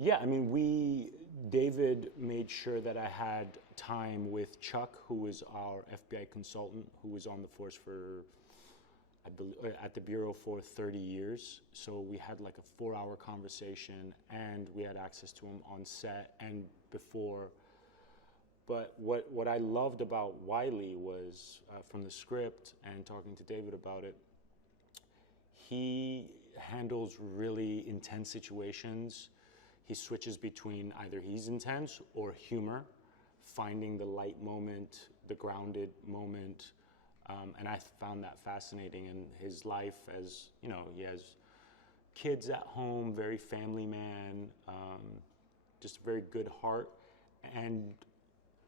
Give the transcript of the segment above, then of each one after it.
Yeah, I mean, David made sure that I had time with Chuck, who is our FBI consultant, who was on the force for, I believe, at the Bureau for 30 years. So we had like a 4-hour conversation, and we had access to him on set and before. But what I loved about Wiley was, from the script and talking to David about it, he handles really intense situations. He switches between either he's intense or humor, finding the light moment, the grounded moment. And I found that fascinating in his life. As you know, he has kids at home, very family man, just a very good heart. And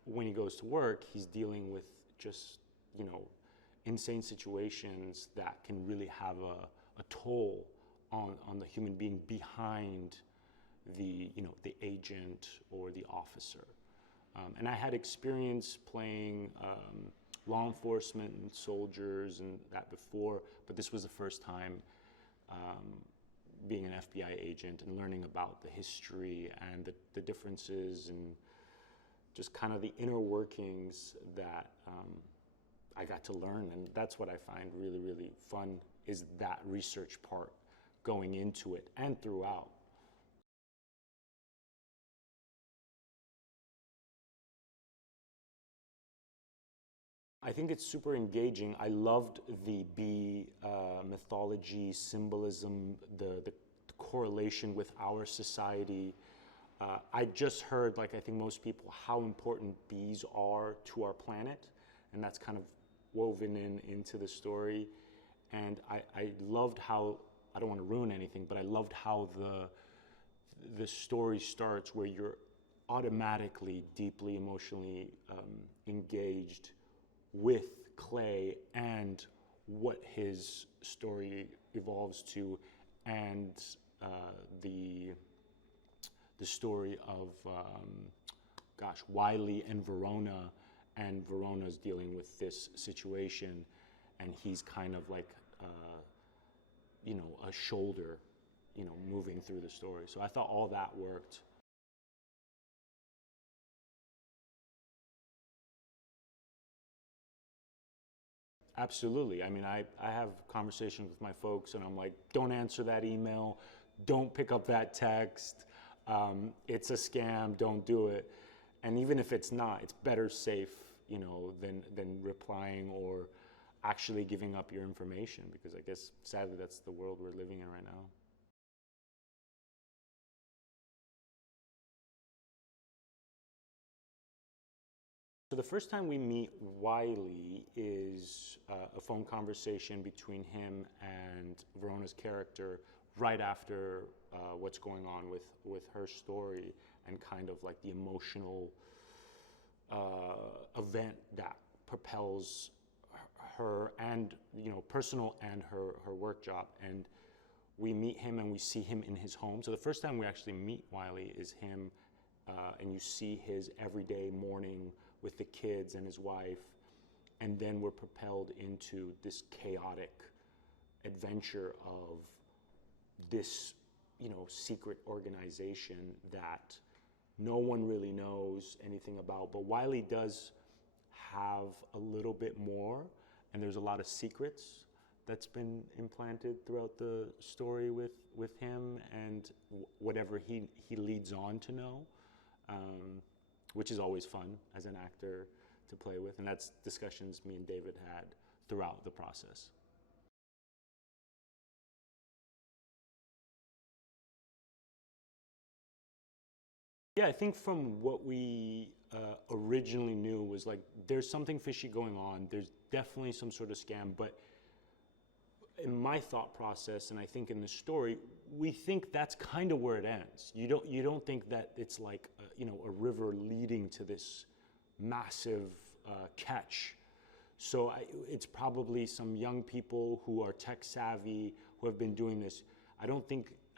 when he goes to work, he's dealing with just, insane situations that can really have a toll on the human being behind the agent or the officer. And I had experience playing law enforcement and soldiers and that before, but this was the first time being an FBI agent and learning about the history and the differences and just kind of the inner workings that I got to learn. And that's what I find really, really fun, is that research part going into it and throughout. I think it's super engaging. I loved the bee mythology, symbolism, the correlation with our society. I just heard, like I think most people, how important bees are to our planet, and that's kind of woven into the story. And I loved how, I don't want to ruin anything, but I loved how the story starts where you're automatically deeply emotionally engaged with Clay and what his story evolves to, and the story of Wiley and Verona, and Verona's dealing with this situation, and he's kind of like a shoulder, moving through the story. So I thought all that worked. Absolutely. I mean, I have conversations with my folks, and I'm like, don't answer that email, don't pick up that text, it's a scam, don't do it. And even if it's not, it's better safe, than replying or actually giving up your information, because I guess sadly that's the world we're living in right now. So the first time we meet Wiley is a phone conversation between him and Verona's character right after what's going on with her story, and kind of like the emotional event that propels her, and personal, and her work job. And we meet him and we see him in his home. So the first time we actually meet Wiley is him, and you see his everyday morning with the kids and his wife, and then we're propelled into this chaotic adventure of this secret organization that no one really knows anything about. But Wiley does have a little bit more, and there's a lot of secrets that's been implanted throughout the story with him, and whatever he leads on to know, which is always fun as an actor to play with. And that's discussions me and David had throughout the process. Yeah, I think from what we originally knew was like, there's something fishy going on. There's definitely some sort of scam, but in my thought process, and I think in the story, we think that's kind of where it ends. You don't think that it's like a river leading to this massive catch. So it's probably some young people who are tech savvy who have been doing this. I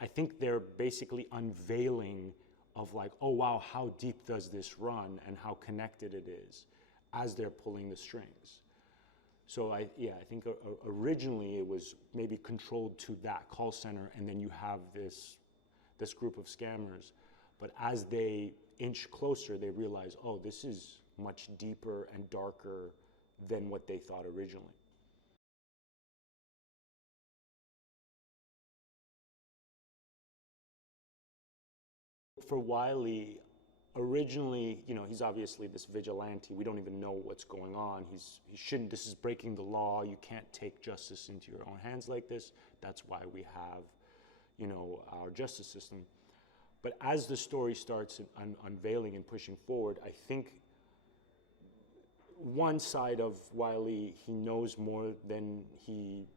think they're basically unveiling of like, oh wow, how deep does this run and how connected it is as they're pulling the strings. So I think originally it was maybe controlled to that call center, and then you have this group of scammers. But as they inch closer, they realize, oh, this is much deeper and darker than what they thought originally. For Wiley, originally, he's obviously this vigilante. We don't even know what's going on. He shouldn't, this is breaking the law. You can't take justice into your own hands like this. That's why we have, our justice system. But as the story starts unveiling and pushing forward, I think one side of Wiley, he knows more than he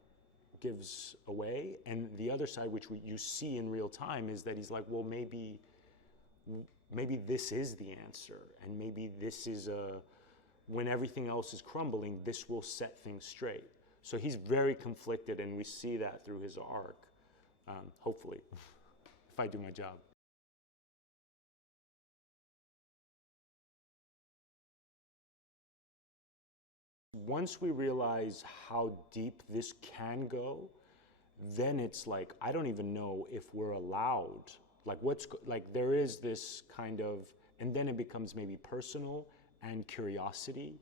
gives away. And the other side, which you see in real time, is that he's like, well, maybe this is the answer, and maybe this is when everything else is crumbling, this will set things straight. So he's very conflicted, and we see that through his arc, hopefully, if I do my job. Once we realize how deep this can go, then it's like, I don't even know if we're allowed. Like there is this kind of, and then it becomes maybe personal and curiosity.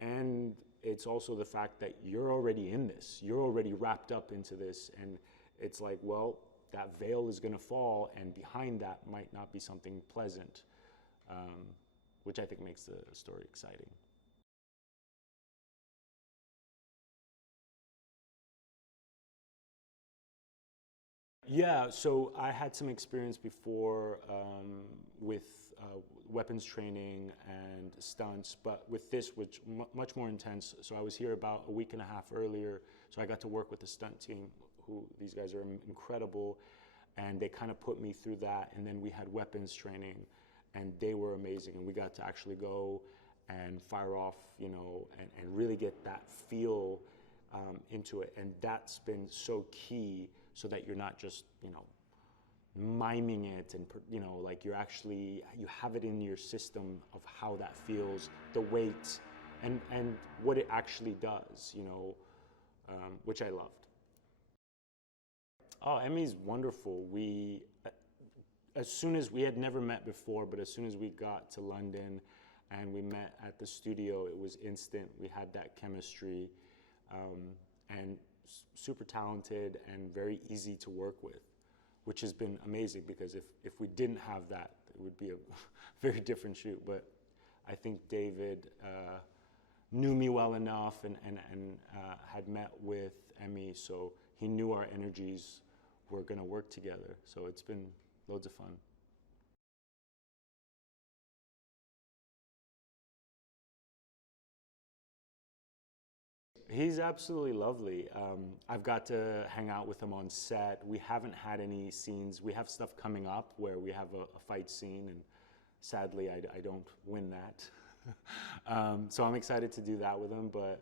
And it's also the fact that you're already in this, you're already wrapped up into this. And it's like, well, that veil is gonna fall, and behind that might not be something pleasant, which I think makes the story exciting. Yeah, so I had some experience before with weapons training and stunts, but with this, which much more intense. So I was here about a week and a half earlier, so I got to work with the stunt team, who these guys are incredible, and they kind of put me through that. And then we had weapons training, and they were amazing, and we got to actually go and fire off, and really get that feel into it. And that's been so key, so that you're not just, miming it, and, like you have it in your system of how that feels, the weight, and what it actually does, which I loved. Oh, Emmy's wonderful. As soon as we had never met before, but as soon as we got to London and we met at the studio, it was instant. We had that chemistry, and super talented and very easy to work with, which has been amazing, because if we didn't have that, it would be a very different shoot. But I think David knew me well enough, and had met with Emmy, so he knew our energies were going to work together. So it's been loads of fun. He's absolutely lovely. I've got to hang out with him on set. We haven't had any scenes. We have stuff coming up where we have a fight scene, and sadly, I don't win that. So I'm excited to do that with him, but,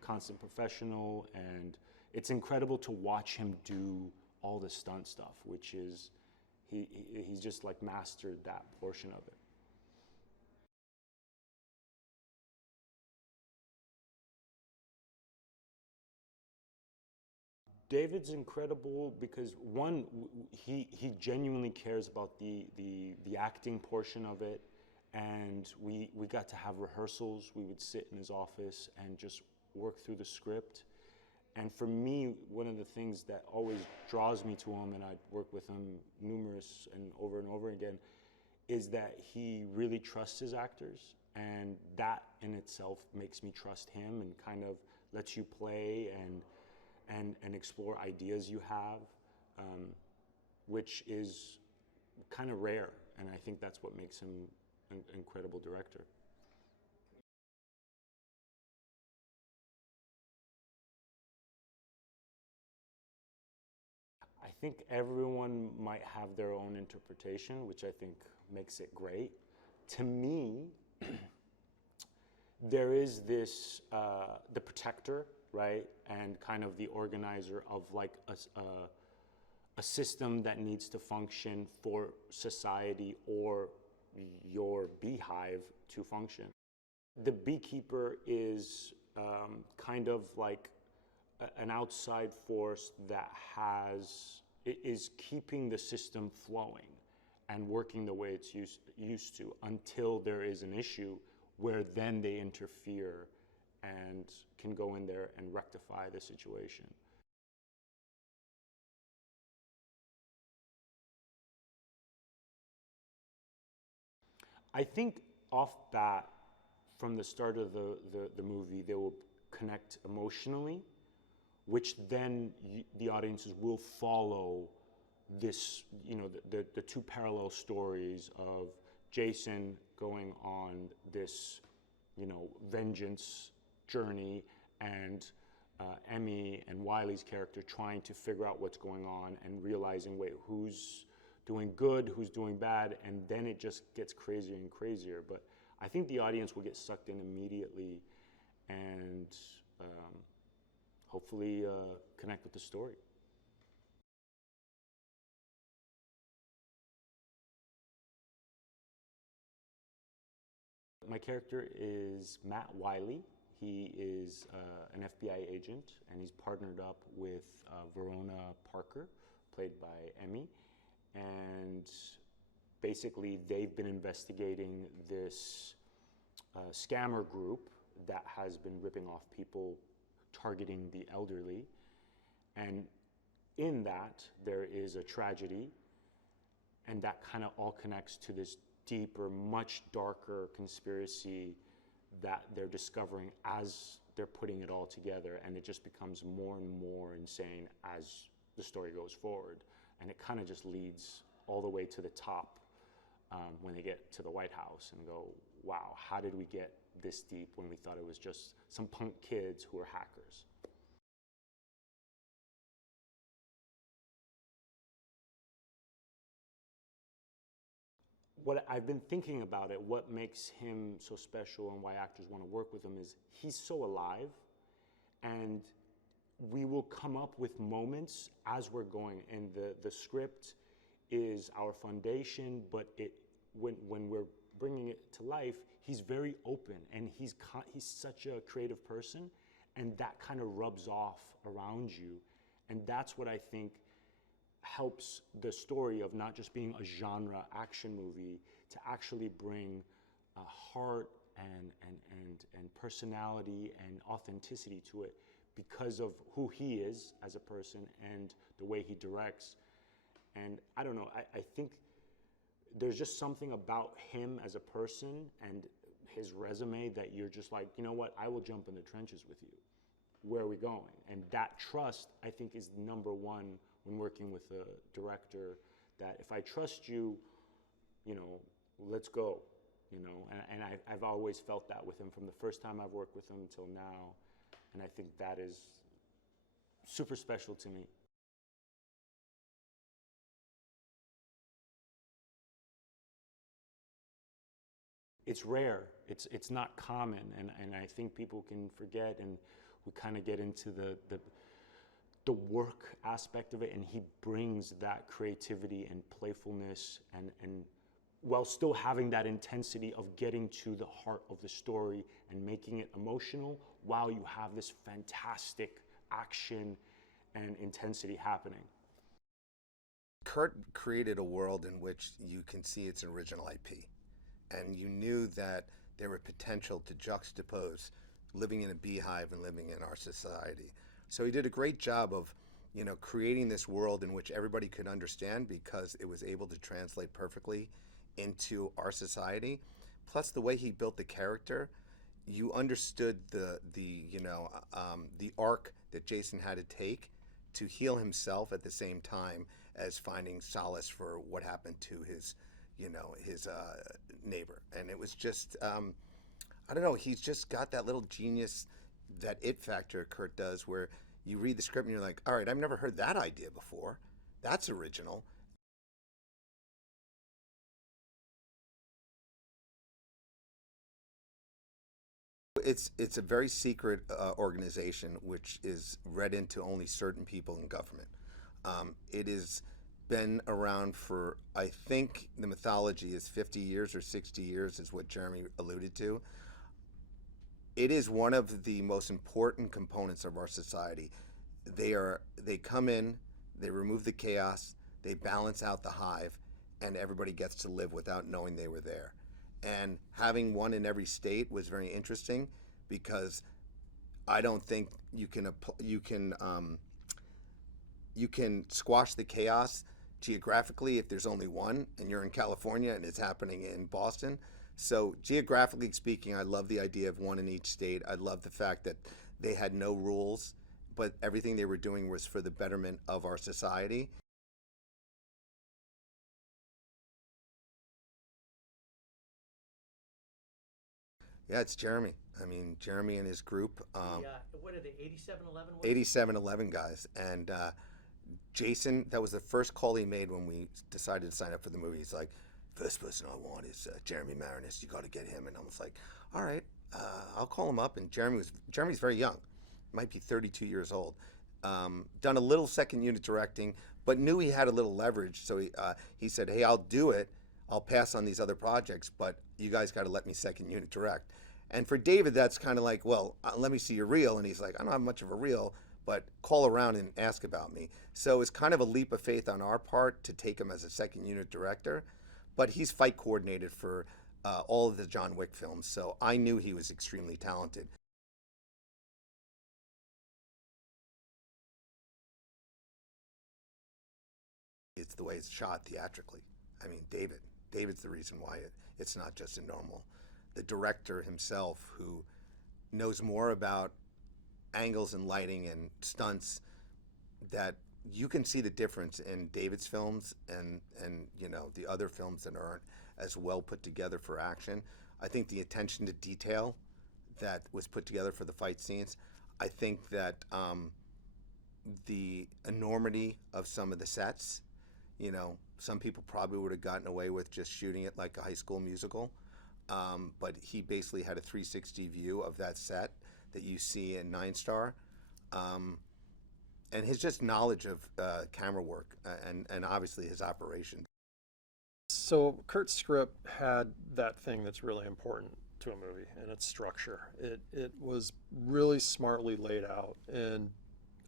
constant professional, and it's incredible to watch him do all the stunt stuff, which is, he's just like mastered that portion of it. David's incredible because, one, he genuinely cares about the acting portion of it, and we got to have rehearsals. We would sit in his office and just work through the script. And for me, one of the things that always draws me to him, and I'd work with him numerous and over again, is that he really trusts his actors, and that in itself makes me trust him, and kind of lets you play and explore ideas you have, which is kind of rare, and I think that's what makes him an incredible director. I think everyone might have their own interpretation, which I think makes it great. To me, there is this, the protector, right? And kind of the organizer of like a system that needs to function for society or your beehive to function. The beekeeper is kind of like an outside force that is keeping the system flowing. and working the way it's used to until there is an issue where then they interfere and can go in there and rectify the situation. I think off bat, from the start of the movie, they will connect emotionally, which then the audiences will follow this, the two parallel stories of Jason going on this, vengeance journey, and Emmy and Wiley's character trying to figure out what's going on and realizing, wait, who's doing good, who's doing bad, and then it just gets crazier and crazier. But I think the audience will get sucked in immediately and hopefully connect with the story. My character is Matt Wiley. He is an FBI agent, and he's partnered up with Verona Parker, played by Emmy. And basically, they've been investigating this scammer group that has been ripping off people, targeting the elderly. And in that, there is a tragedy, and that kind of all connects to this deeper, much darker conspiracy that they're discovering as they're putting it all together, and it just becomes more and more insane as the story goes forward. And it kind of just leads all the way to the top when they get to the White House and go, wow, how did we get this deep when we thought it was just some punk kids who were hackers? What I've been thinking about it, what makes him so special and why actors want to work with him is he's so alive, and we will come up with moments as we're going, and the script is our foundation, but when we're bringing it to life, he's very open, and he's such a creative person, and that kind of rubs off around you, and that's what I think helps the story of not just being a genre action movie to actually bring heart and personality and authenticity to it because of who he is as a person and the way he directs. And I don't know, I think there's just something about him as a person and his resume that you're just like, you know what, I will jump in the trenches with you. Where are we going? And that trust, I think, is number one when working with a director, that if I trust you, let's go, and I've always felt that with him from the first time I've worked with him until now, and I think that is super special to me. It's rare, it's not common, and I think people can forget, and we kind of get into the work aspect of it, and he brings that creativity and playfulness and while still having that intensity of getting to the heart of the story and making it emotional while you have this fantastic action and intensity happening. Kurt created a world in which you can see its original IP, and you knew that there were potential to juxtapose living in a beehive and living in our society. So he did a great job of, creating this world in which everybody could understand because it was able to translate perfectly into our society. Plus, the way he built the character, you understood the arc that Jason had to take to heal himself at the same time as finding solace for what happened to his neighbor. And it was just, I don't know, he's just got that little genius, that it factor Kurt does, where you read the script and you're like, all right, I've never heard that idea before. That's original. It's a very secret organization which is read into only certain people in government. It has been around for, I think the mythology is 50 years or 60 years is what Jeremy alluded to. It is one of the most important components of our society. They come in, they remove the chaos, they balance out the hive, and everybody gets to live without knowing they were there. And having one in every state was very interesting because I don't think you can squash the chaos geographically if there's only one and you're in California and it's happening in Boston. So geographically speaking, I love the idea of one in each state. I love the fact that they had no rules, but everything they were doing was for the betterment of our society. Yeah, it's Jeremy. I mean, Jeremy and his group. What are they, 8711? 8711 guys. And Jason, that was the first call he made when we decided to sign up for the movie. He's like, first person I want is Jeremy Marinus. You got to get him. And I was like, all right, I'll call him up. And Jeremy's very young, might be 32 years old. Done a little second unit directing, but knew he had a little leverage. So he said, hey, I'll do it. I'll pass on these other projects, but you guys got to let me second unit direct. And for David, that's kind of like, well, let me see your reel. And he's like, I don't have much of a reel, but call around and ask about me. So it's kind of a leap of faith on our part to take him as a second unit director. But he's fight coordinated for all of the John Wick films. So I knew he was extremely talented. It's the way it's shot theatrically. I mean, David's the reason why it's not just a normal. The director himself, who knows more about angles and lighting and stunts, that you can see the difference in David's films and you know, the other films that aren't as well put together for action. I think the attention to detail that was put together for the fight scenes, I think that the enormity of some of the sets, you know, some people probably would have gotten away with just shooting it like a High School Musical. But he basically had a 360 view of that set that you see in Nine Star. And his just knowledge of camera work and obviously his operation. So Kurt's script had that thing that's really important to a movie, and its structure. It was really smartly laid out, and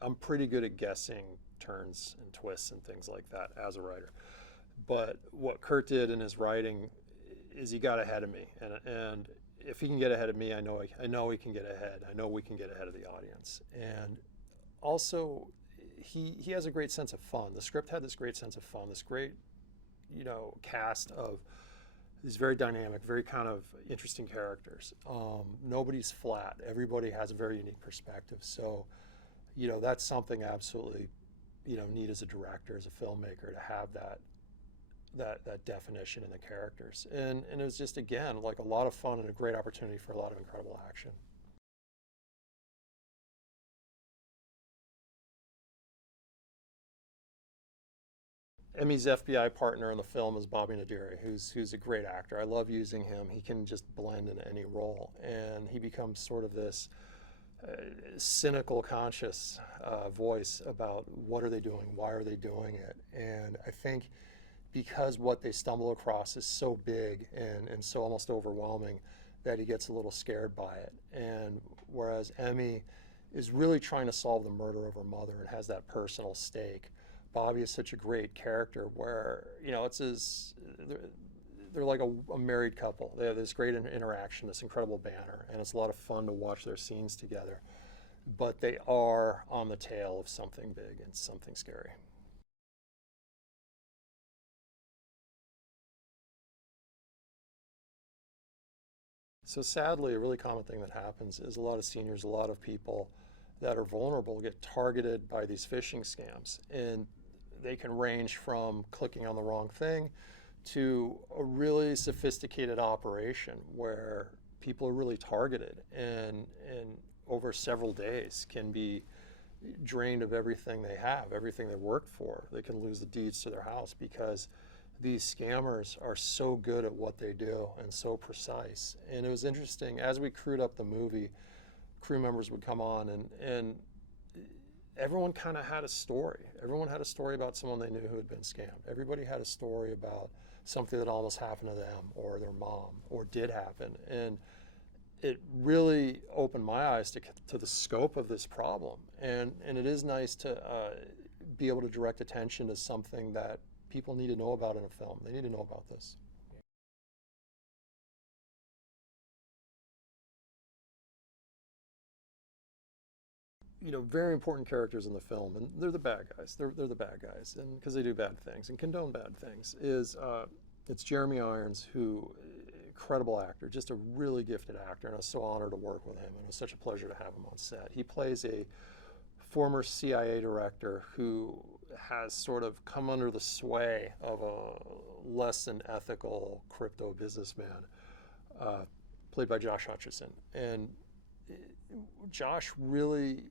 I'm pretty good at guessing turns and twists and things like that as a writer. But what Kurt did in his writing is he got ahead of me, and if he can get ahead of me, I know he can get ahead. I know we can get ahead of the audience. And also, he has a great sense of fun. The script had this great sense of fun, this great, you know, cast of these very dynamic, very kind of interesting characters. Nobody's flat. Everybody has a very unique perspective. So, you know, that's something absolutely, you know, neat as a director, as a filmmaker, to have that definition in the characters. And it was just, again, like a lot of fun and a great opportunity for a lot of incredible action. Emmy's FBI partner in the film is Bobby Naderi, who's a great actor. I love using him. He can just blend in any role, and he becomes sort of this cynical, conscious voice about what are they doing, why are they doing it. And I think because what they stumble across is so big and so almost overwhelming, that he gets a little scared by it. And whereas Emmy is really trying to solve the murder of her mother and has that personal stake, Bobby is such a great character where, you know, they're like a married couple. They have this great interaction, this incredible banter, and it's a lot of fun to watch their scenes together. But they are on the tail of something big and something scary. So sadly, a really common thing that happens is a lot of seniors, a lot of people that are vulnerable get targeted by these phishing scams. And they can range from clicking on the wrong thing to a really sophisticated operation where people are really targeted and over several days can be drained of everything they have, everything they worked for. They can lose the deeds to their house because these scammers are so good at what they do and so precise. And it was interesting, as we crewed up the movie, crew members would come on and everyone kind of had a story. Everyone had a story about someone they knew who had been scammed. Everybody had a story about something that almost happened to them or their mom or did happen. And it really opened my eyes to the scope of this problem. And it is nice to be able to direct attention to something that people need to know about in a film. They need to know about this. You know, very important characters in the film, and they're the bad guys. They're the bad guys, and because they do bad things and condone bad things. It's Jeremy Irons, who, incredible actor, just a really gifted actor, and I was so honored to work with him, and it was such a pleasure to have him on set. He plays a former CIA director who has sort of come under the sway of a less than ethical crypto businessman, played by Josh Hutcherson. And Josh really,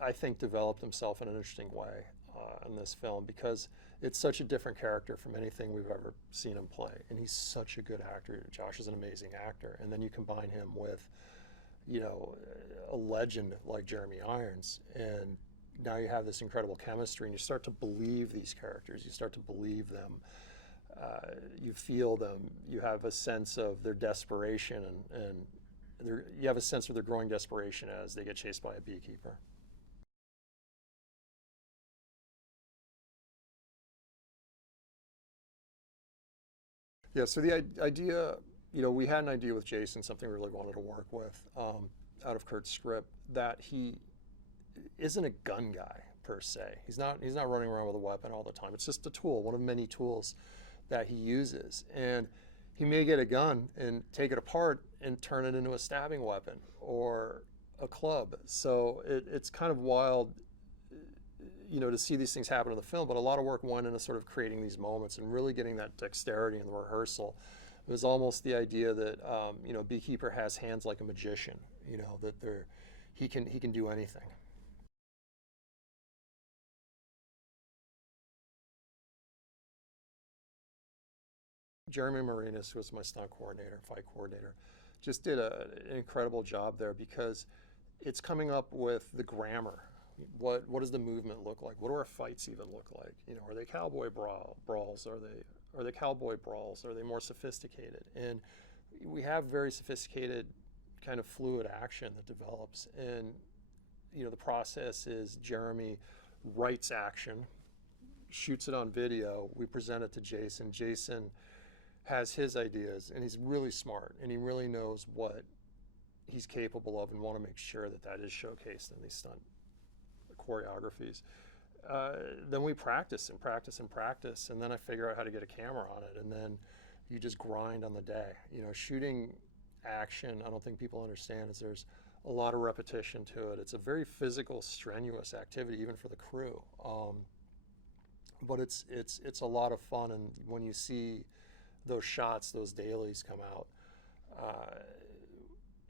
I think, developed himself in an interesting way in this film, because it's such a different character from anything we've ever seen him play. And he's such a good actor. Josh is an amazing actor. And then you combine him with, you know, a legend like Jeremy Irons, and now you have this incredible chemistry, and you start to believe these characters. You start to believe them. You feel them. You have a sense of their desperation, and you have a sense of their growing desperation as they get chased by a beekeeper. Yeah, so the idea, you know, we had an idea with Jason, something we really wanted to work with, out of Kurt's script, that he isn't a gun guy per se. He's not running around with a weapon all the time. It's just a tool, one of many tools that he uses. And he may get a gun and take it apart and turn it into a stabbing weapon or a club. So it's kind of wild, you know, to see these things happen in the film, but a lot of work went into sort of creating these moments and really getting that dexterity in the rehearsal. It was almost the idea that, you know, Beekeeper has hands like a magician, you know, that he can do anything. Jeremy Marinas, who was my stunt coordinator, fight coordinator, just did an incredible job there, because it's coming up with the grammar. What does the movement look like? What do our fights even look like? You know, are they cowboy brawls? Are they cowboy brawls? Are they more sophisticated? And we have very sophisticated kind of fluid action that develops. And, you know, the process is Jeremy writes action, shoots it on video, we present it to Jason. Jason has his ideas, and he's really smart, and he really knows what he's capable of, and want to make sure that that is showcased in these stunt choreographies. Then we practice and practice and practice, and then I figure out how to get a camera on it, and then you just grind on the day. You know, shooting action, I don't think people understand, is there's a lot of repetition to it. It's a very physical, strenuous activity, even for the crew. But it's a lot of fun, and when you see those shots, those dailies come out,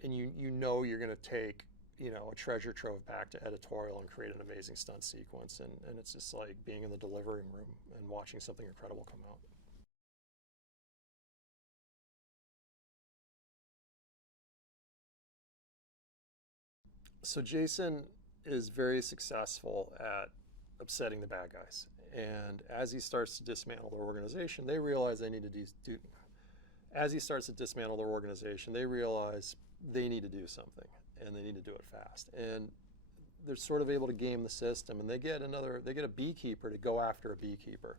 and you know you're going to take, you know, a treasure trove back to editorial and create an amazing stunt sequence, and it's just like being in the delivery room and watching something incredible come out. So Jason is very successful at upsetting the bad guys, and as he starts to dismantle their organization, they realize they need to do. As he starts to dismantle their organization, they realize they need to do something, and they need to do it fast. And they're sort of able to game the system, and they get a beekeeper to go after a beekeeper.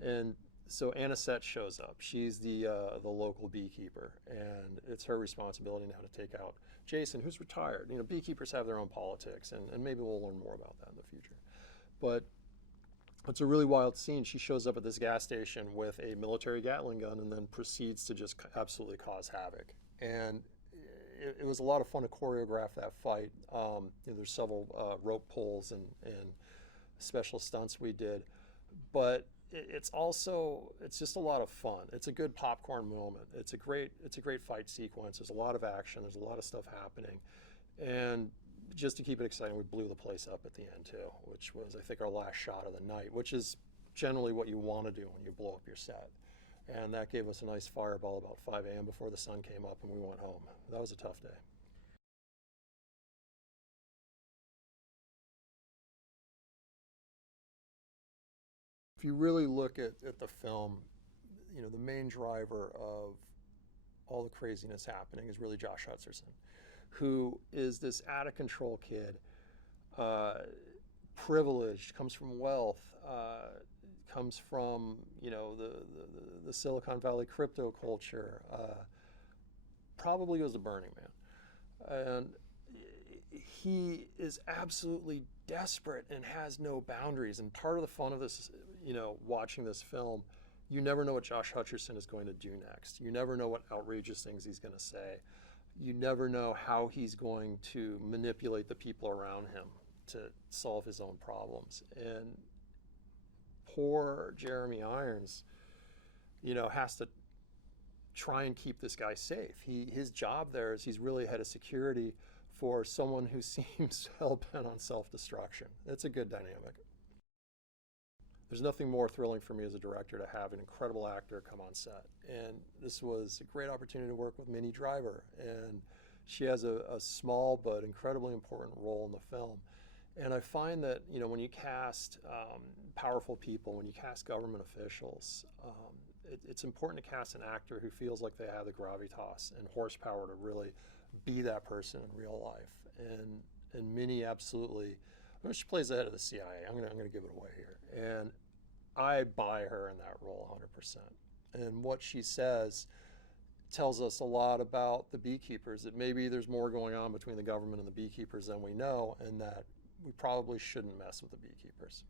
And so Anisette shows up. She's the local beekeeper, and it's her responsibility now to take out Jason, who's retired. You know, beekeepers have their own politics, and maybe we'll learn more about that in the future. But it's a really wild scene. She shows up at this gas station with a military Gatling gun and then proceeds to just absolutely cause havoc. And it was a lot of fun to choreograph that fight. You know, there's several rope pulls and special stunts we did, but it's just a lot of fun. It's a good popcorn moment. It's a great fight sequence. There's a lot of action. There's a lot of stuff happening, and just to keep it exciting, we blew the place up at the end too, which was, I think, our last shot of the night, which is generally what you want to do when you blow up your set. And that gave us a nice fireball about 5 a.m. before the sun came up, and we went home. That was a tough day. If you really look at the film, you know, the main driver of all the craziness happening is really Josh Hutcherson, who is this out-of-control kid, privileged, comes from wealth, comes from, you know, the Silicon Valley crypto culture, probably was a Burning Man. And he is absolutely desperate and has no boundaries. And part of the fun of this, you know, watching this film, you never know what Josh Hutcherson is going to do next. You never know what outrageous things he's going to say. You never know how he's going to manipulate the people around him to solve his own problems. And poor Jeremy Irons, you know, has to try and keep this guy safe. His job there is he's really head of security for someone who seems hell-bent on self-destruction. It's a good dynamic. There's nothing more thrilling for me as a director to have an incredible actor come on set. And this was a great opportunity to work with Minnie Driver. And she has a small but incredibly important role in the film. And I find that, you know, when you cast powerful people, when you cast government officials, it's important to cast an actor who feels like they have the gravitas and horsepower to really be that person in real life. And Minnie absolutely, I mean, she plays the head of the CIA. I'm gonna give it away here. And I buy her in that role 100%. And what she says tells us a lot about the beekeepers, that maybe there's more going on between the government and the beekeepers than we know, and that we probably shouldn't mess with the beekeepers.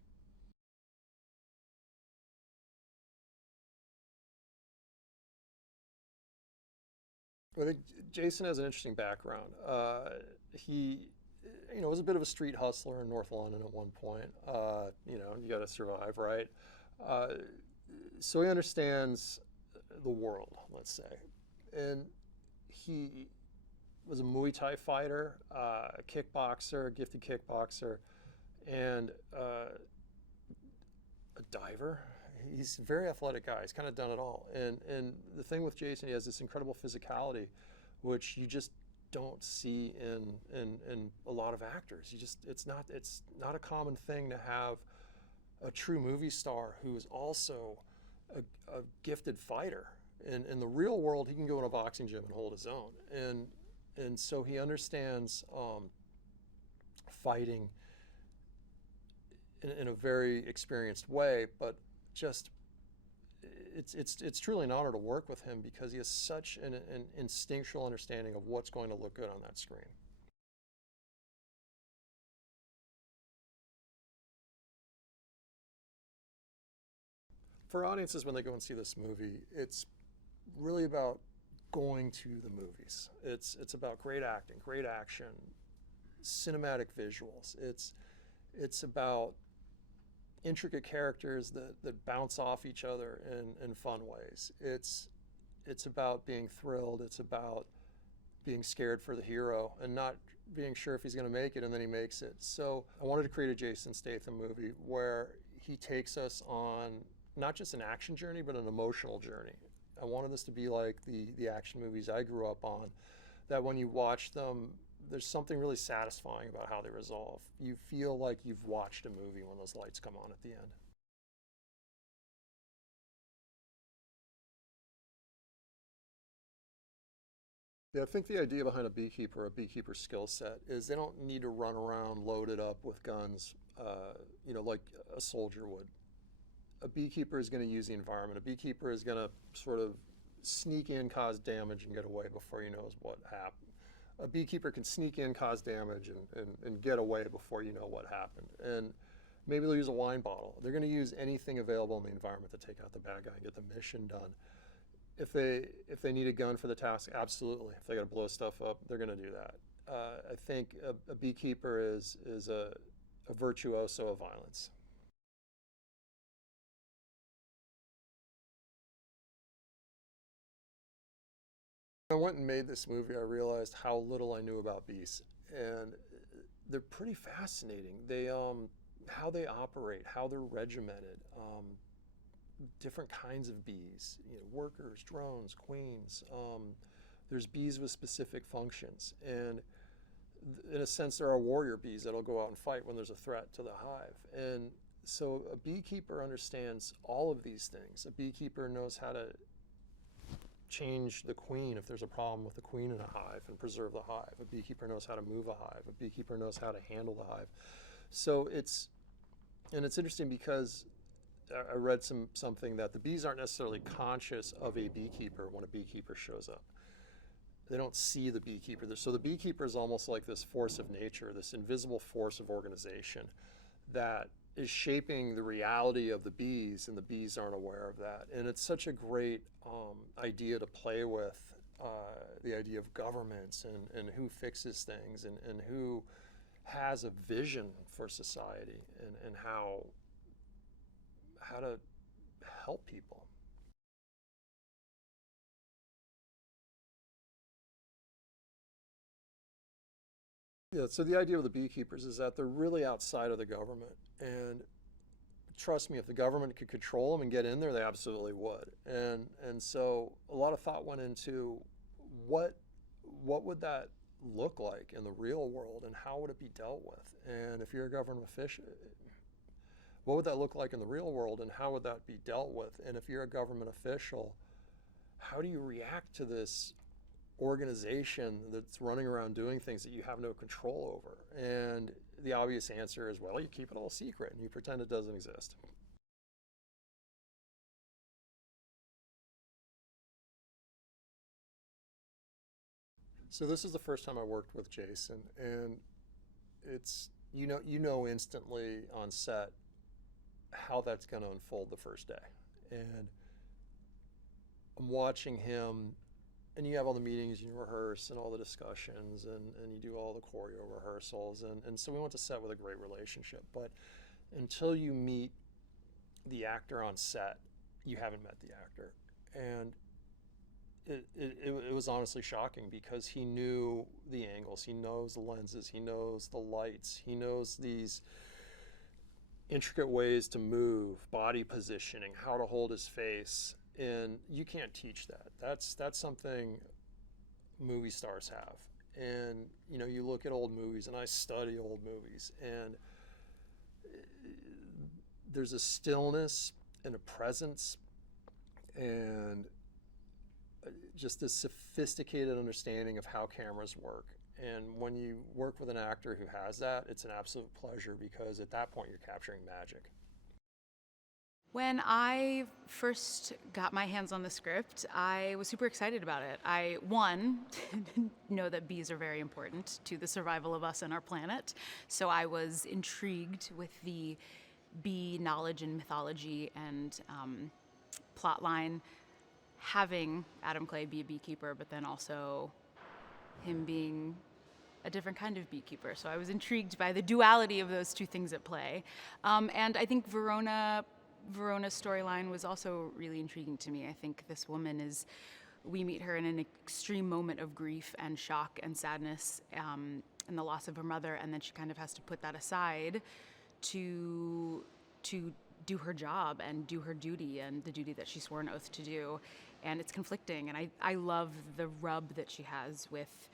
I think Jason has an interesting background. He, you know, was a bit of a street hustler in North London at one point. You know, you got to survive, right? So he understands the world, let's say. And he was a Muay Thai fighter, a kickboxer, gifted kickboxer, and a diver. He's a very athletic guy. He's kind of done it all. And the thing with Jason, he has this incredible physicality, which you just don't see in a lot of actors. It's not a common thing to have a true movie star who is also a gifted fighter. In the real world, he can go in a boxing gym and hold his own. And so he understands fighting in a very experienced way, but just it's truly an honor to work with him because he has such an instinctual understanding of what's going to look good on that screen. For audiences, when they go and see this movie, it's really about going to the movies. It's about great acting, great action, cinematic visuals. It's about intricate characters that bounce off each other in fun ways. It's about being thrilled. It's about being scared for the hero and not being sure if he's going to make it, and then he makes it. So I wanted to create a Jason Statham movie where he takes us on not just an action journey, but an emotional journey. I wanted this to be like the action movies I grew up on, that when you watch them, there's something really satisfying about how they resolve. You feel like you've watched a movie when those lights come on at the end. Yeah, I think the idea behind a beekeeper skill set is they don't need to run around loaded up with guns, you know, like a soldier would. A beekeeper is going to use the environment. A beekeeper is going to sort of sneak in, cause damage, and get away before he knows what happened. A beekeeper can sneak in, cause damage, and get away before you know what happened. And maybe they'll use a wine bottle. They're going to use anything available in the environment to take out the bad guy and get the mission done. If they need a gun for the task, absolutely. If they got to blow stuff up, they're going to do that. I think a beekeeper is a virtuoso of violence. When I went and made this movie, I realized how little I knew about bees, and they're pretty fascinating. They how they operate, how they're regimented, different kinds of bees, you know, workers, drones, queens. There's bees with specific functions, and in a sense, there are warrior bees that'll go out and fight when there's a threat to the hive. And so a beekeeper understands all of these things. A beekeeper knows how to change the queen if there's a problem with the queen in a hive and preserve the hive. A beekeeper knows how to move a hive. A beekeeper knows how to handle the hive. So it's interesting because I read something that the bees aren't necessarily conscious of a beekeeper when a beekeeper shows up. They don't see the beekeeper. So the beekeeper is almost like this force of nature, this invisible force of organization that is shaping the reality of the bees, and the bees aren't aware of that. And it's such a great idea to play with, the idea of governments and who fixes things and who has a vision for society and how to help people. Yeah, so the idea of the beekeepers is that they're really outside of the government. And trust me, if the government could control them and get in there, they absolutely would. And so a lot of thought went into what would that look like in the real world, and how would it be dealt with? And if you're a government official, what would that look like in the real world, and how would that be dealt with? And if you're a government official, how do you react to this organization that's running around doing things that you have no control over? And the obvious answer is, well, you keep it all secret and you pretend it doesn't exist. So this is the first time I worked with Jason, and it's, you know instantly on set how that's going to unfold the first day. And I'm watching him, and you have all the meetings, you rehearse and all the discussions, and you do all the choreo rehearsals. And so we went to set with a great relationship. But until you meet the actor on set, you haven't met the actor. And it was honestly shocking, because he knew the angles, he knows the lenses, he knows the lights, he knows these intricate ways to move, body positioning, how to hold his face. And you can't teach that. That's something movie stars have. And you look at old movies, and I study old movies, and there's a stillness and a presence and just this sophisticated understanding of how cameras work. And when you work with an actor who has that, it's an absolute pleasure, because at that point you're capturing magic. When I first got my hands on the script, I was super excited about it. I, one, know that bees are very important to the survival of us and our planet, so I was intrigued with the bee knowledge and mythology and plot line, having Adam Clay be a beekeeper, but then also him being a different kind of beekeeper. So I was intrigued by the duality of those two things at play. And I think Verona's storyline was also really intriguing to me. I think this woman we meet her in an extreme moment of grief and shock and sadness, and the loss of her mother, and then she kind of has to put that aside to do her job and do her duty, and the duty that she swore an oath to do. And it's conflicting, and I love the rub that she has with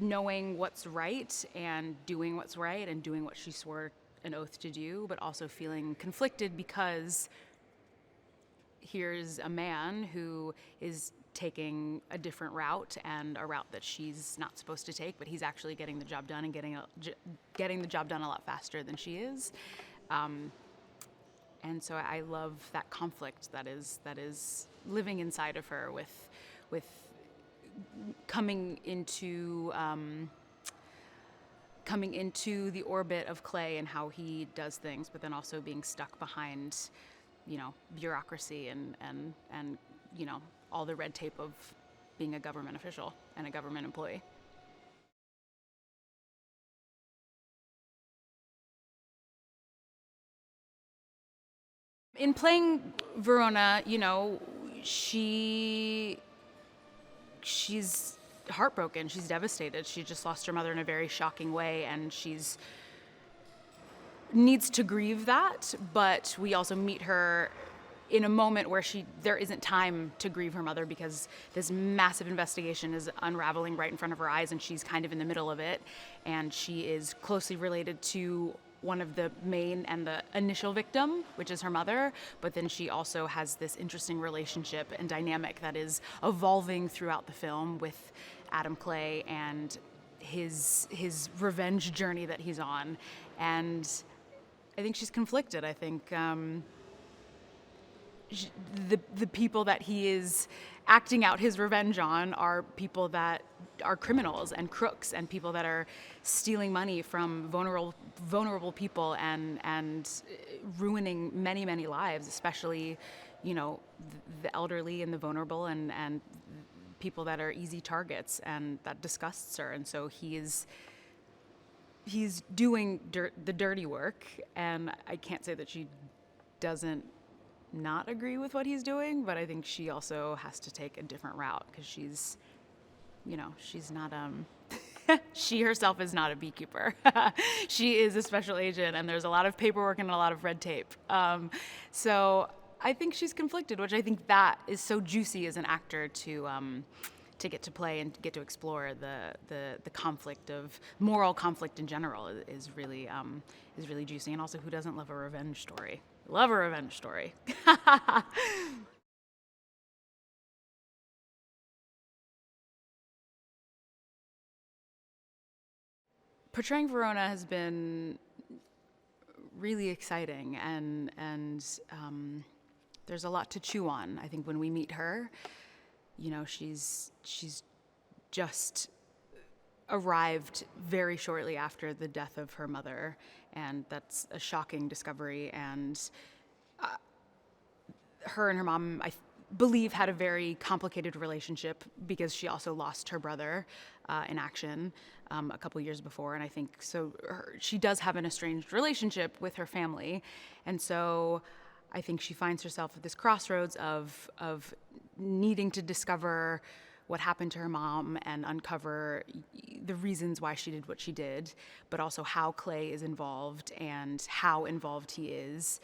knowing what's right and doing what's right and doing what she swore an oath to do, but also feeling conflicted because here's a man who is taking a different route, and a route that she's not supposed to take, but he's actually getting the job done and getting the job done a lot faster than she is. And so I love that conflict that is living inside of her with coming into the orbit of Clay and how he does things, but then also being stuck behind, bureaucracy and all the red tape of being a government official and a government employee. In playing Verona, she's heartbroken. She's devastated. She just lost her mother in a very shocking way, and she's needs to grieve that. But we also meet her in a moment where there isn't time to grieve her mother, because this massive investigation is unraveling right in front of her eyes, and she's kind of in the middle of it. And she is closely related to one of the main and the initial victim, which is her mother, but then she also has this interesting relationship and dynamic that is evolving throughout the film with Adam Clay and his revenge journey that he's on. And think she's conflicted. I think the people that he is acting out his revenge on are people that are criminals and crooks and people that are stealing money from vulnerable people and ruining many lives, especially, the elderly and the vulnerable and people that are easy targets, and that disgusts her. And so he's doing the dirty work, and I can't say that she doesn't not agree with what he's doing, but I think she also has to take a different route because she's not she herself is not a beekeeper. She is a special agent, and there's a lot of paperwork and a lot of red tape. So I think she's conflicted, which I think that is so juicy as an actor to get to play and get to explore the conflict of moral conflict in general is really juicy. And also, who doesn't love a revenge story? Love a revenge story. Portraying Verona has been really exciting, and there's a lot to chew on. I think when we meet her, she's just arrived very shortly after the death of her mother, and that's a shocking discovery. And her and her mom, I believe, had a very complicated relationship because she also lost her brother in action a couple years before. And I think so she does have an estranged relationship with her family. And so I think she finds herself at this crossroads of needing to discover what happened to her mom and uncover the reasons why she did what she did, but also how Clay is involved and how involved he is.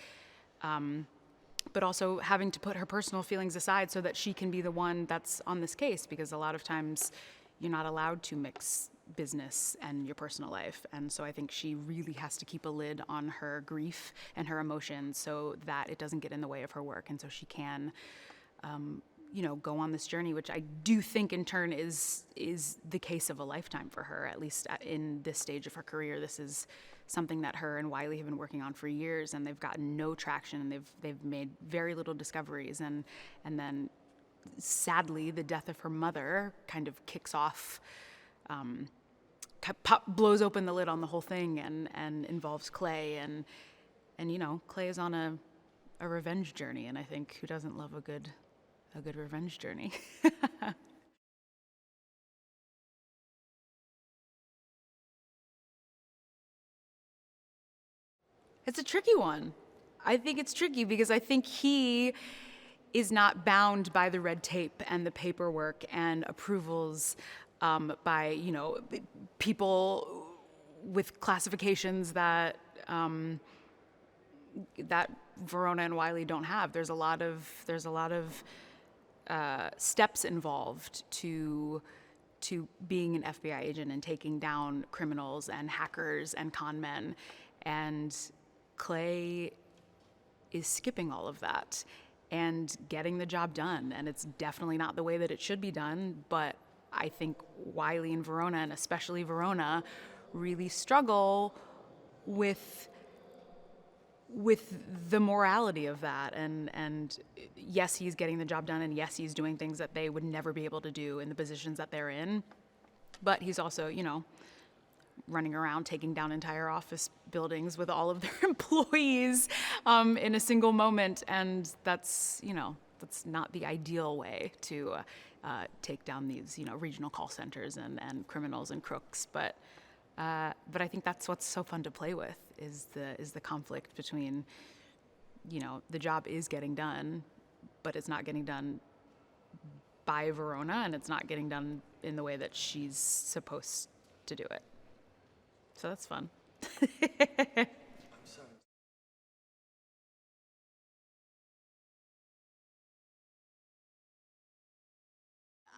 But also having to put her personal feelings aside so that she can be the one that's on this case, because a lot of times you're not allowed to mix business and your personal life. And so I think she really has to keep a lid on her grief and her emotions so that it doesn't get in the way of her work. And so she can, go on this journey, which I do think in turn is the case of a lifetime for her, at least in this stage of her career. This is something that her and Wiley have been working on for years, and they've gotten no traction, and they've made very little discoveries. And then sadly, the death of her mother kind of kicks off, blows open the lid on the whole thing, and involves Clay, and Clay is on a revenge journey, and I think who doesn't love a good revenge journey? It's a tricky one. I think it's tricky because I think he is not bound by the red tape and the paperwork and approvals by, people with classifications that that Verona and Wiley don't have. There's a lot of steps involved to being an FBI agent and taking down criminals and hackers and con men, and Clay is skipping all of that and getting the job done. And it's definitely not the way that it should be done, but I think Wiley and Verona, and especially Verona, really struggle with the morality of that. And yes, he's getting the job done, and yes, he's doing things that they would never be able to do in the positions that they're in, but he's also, running around taking down entire office buildings with all of their employees in a single moment, and that's not the ideal way to take down these regional call centers and criminals and crooks. But I think that's what's so fun to play with is the conflict between the job is getting done, but it's not getting done by Verona, and it's not getting done in the way that she's supposed to do it. So that's fun. I'm sorry.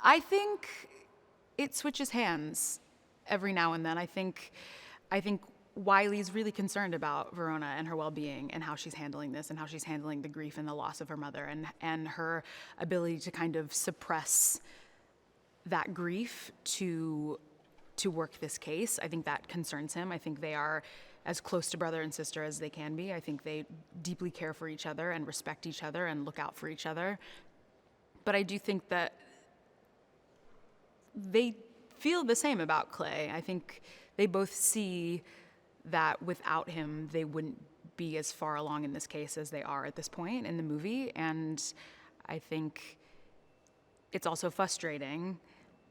I think it switches hands every now and then. I think Wiley's really concerned about Verona and her well-being and how she's handling this and how she's handling the grief and the loss of her mother and her ability to kind of suppress that grief to work this case. I think that concerns him. I think they are as close to brother and sister as they can be. I think they deeply care for each other and respect each other and look out for each other. But I do think that they feel the same about Clay. I think they both see that without him, they wouldn't be as far along in this case as they are at this point in the movie. And I think it's also frustrating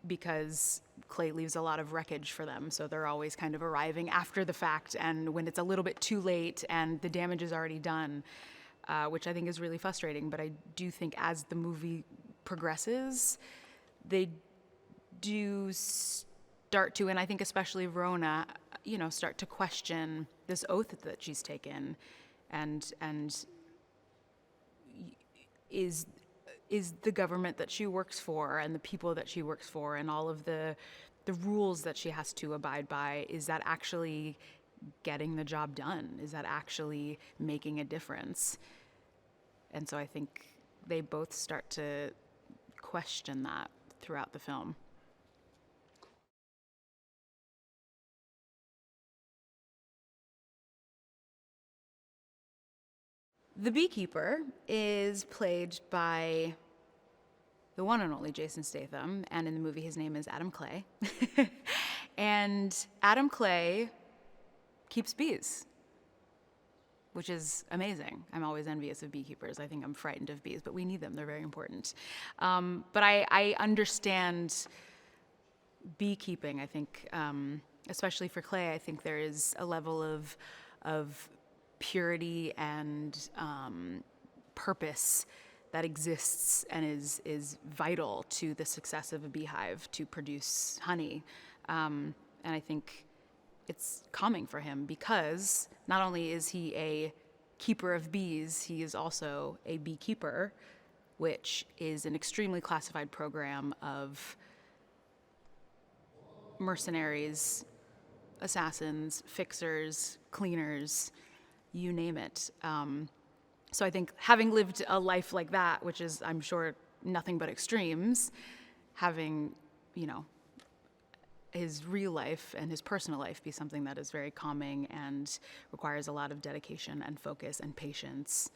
because Clay leaves a lot of wreckage for them. So they're always kind of arriving after the fact and when it's a little bit too late and the damage is already done, which I think is really frustrating. But I do think as the movie progresses, they do start to, and I think especially Verona, start to question this oath that she's taken, and is the government that she works for and the people that she works for and all of the rules that she has to abide by, is that actually getting the job done? Is that actually making a difference? And so I think they both start to question that throughout the film. The Beekeeper is played by the one and only Jason Statham, and in the movie his name is Adam Clay. And Adam Clay keeps bees, which is amazing. I'm always envious of beekeepers. I think I'm frightened of bees, but we need them. They're very important. But I understand beekeeping. I think, especially for Clay, I think there is a level of purity and purpose that exists and is vital to the success of a beehive to produce honey. And I think it's calming for him because not only is he a keeper of bees, he is also a beekeeper, which is an extremely classified program of mercenaries, assassins, fixers, cleaners, you name it. So I think having lived a life like that, which is, I'm sure, nothing but extremes, having, his real life and his personal life be something that is very calming and requires a lot of dedication and focus and patience,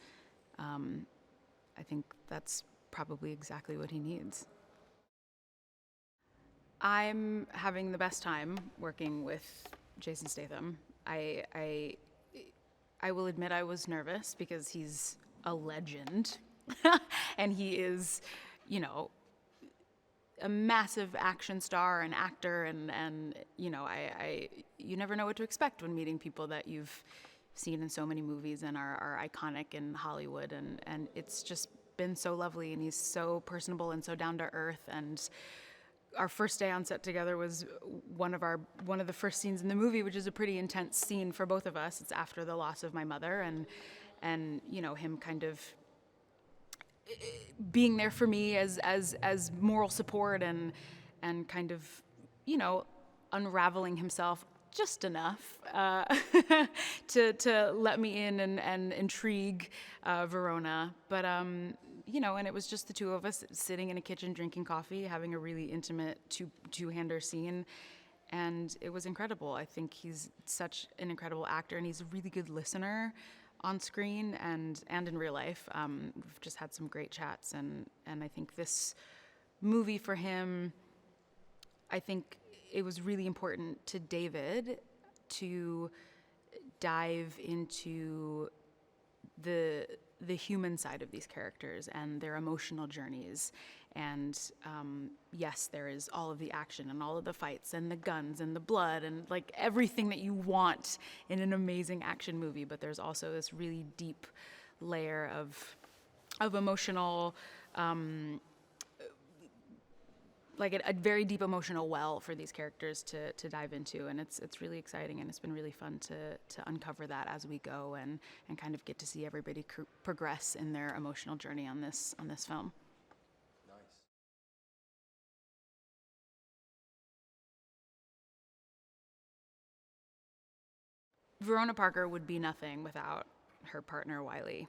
I think that's probably exactly what he needs. I'm having the best time working with Jason Statham. I will admit I was nervous because he's a legend and he is, a massive action star and actor and you never know what to expect when meeting people that you've seen in so many movies and are iconic in Hollywood, and it's just been so lovely, and he's so personable and so down to earth. And our first day on set together was one of the first scenes in the movie, which is a pretty intense scene for both of us. It's after the loss of my mother, and him kind of being there for me as moral support and kind of unraveling himself just enough to let me in and intrigue Verona, but and it was just the two of us sitting in a kitchen drinking coffee, having a really intimate two-hander scene, and it was incredible. I think he's such an incredible actor, and he's a really good listener on screen and in real life. We've just had some great chats, and I think this movie for him, I think it was really important to David to dive into the human side of these characters and their emotional journeys. And yes, there is all of the action and all of the fights and the guns and the blood and like everything that you want in an amazing action movie, but there's also this really deep layer of emotional, like a very deep emotional well for these characters to dive into, and it's really exciting, and it's been really fun to uncover that as we go and kind of get to see everybody progress in their emotional journey on this film. Nice. Verona Parker would be nothing without her partner Wiley,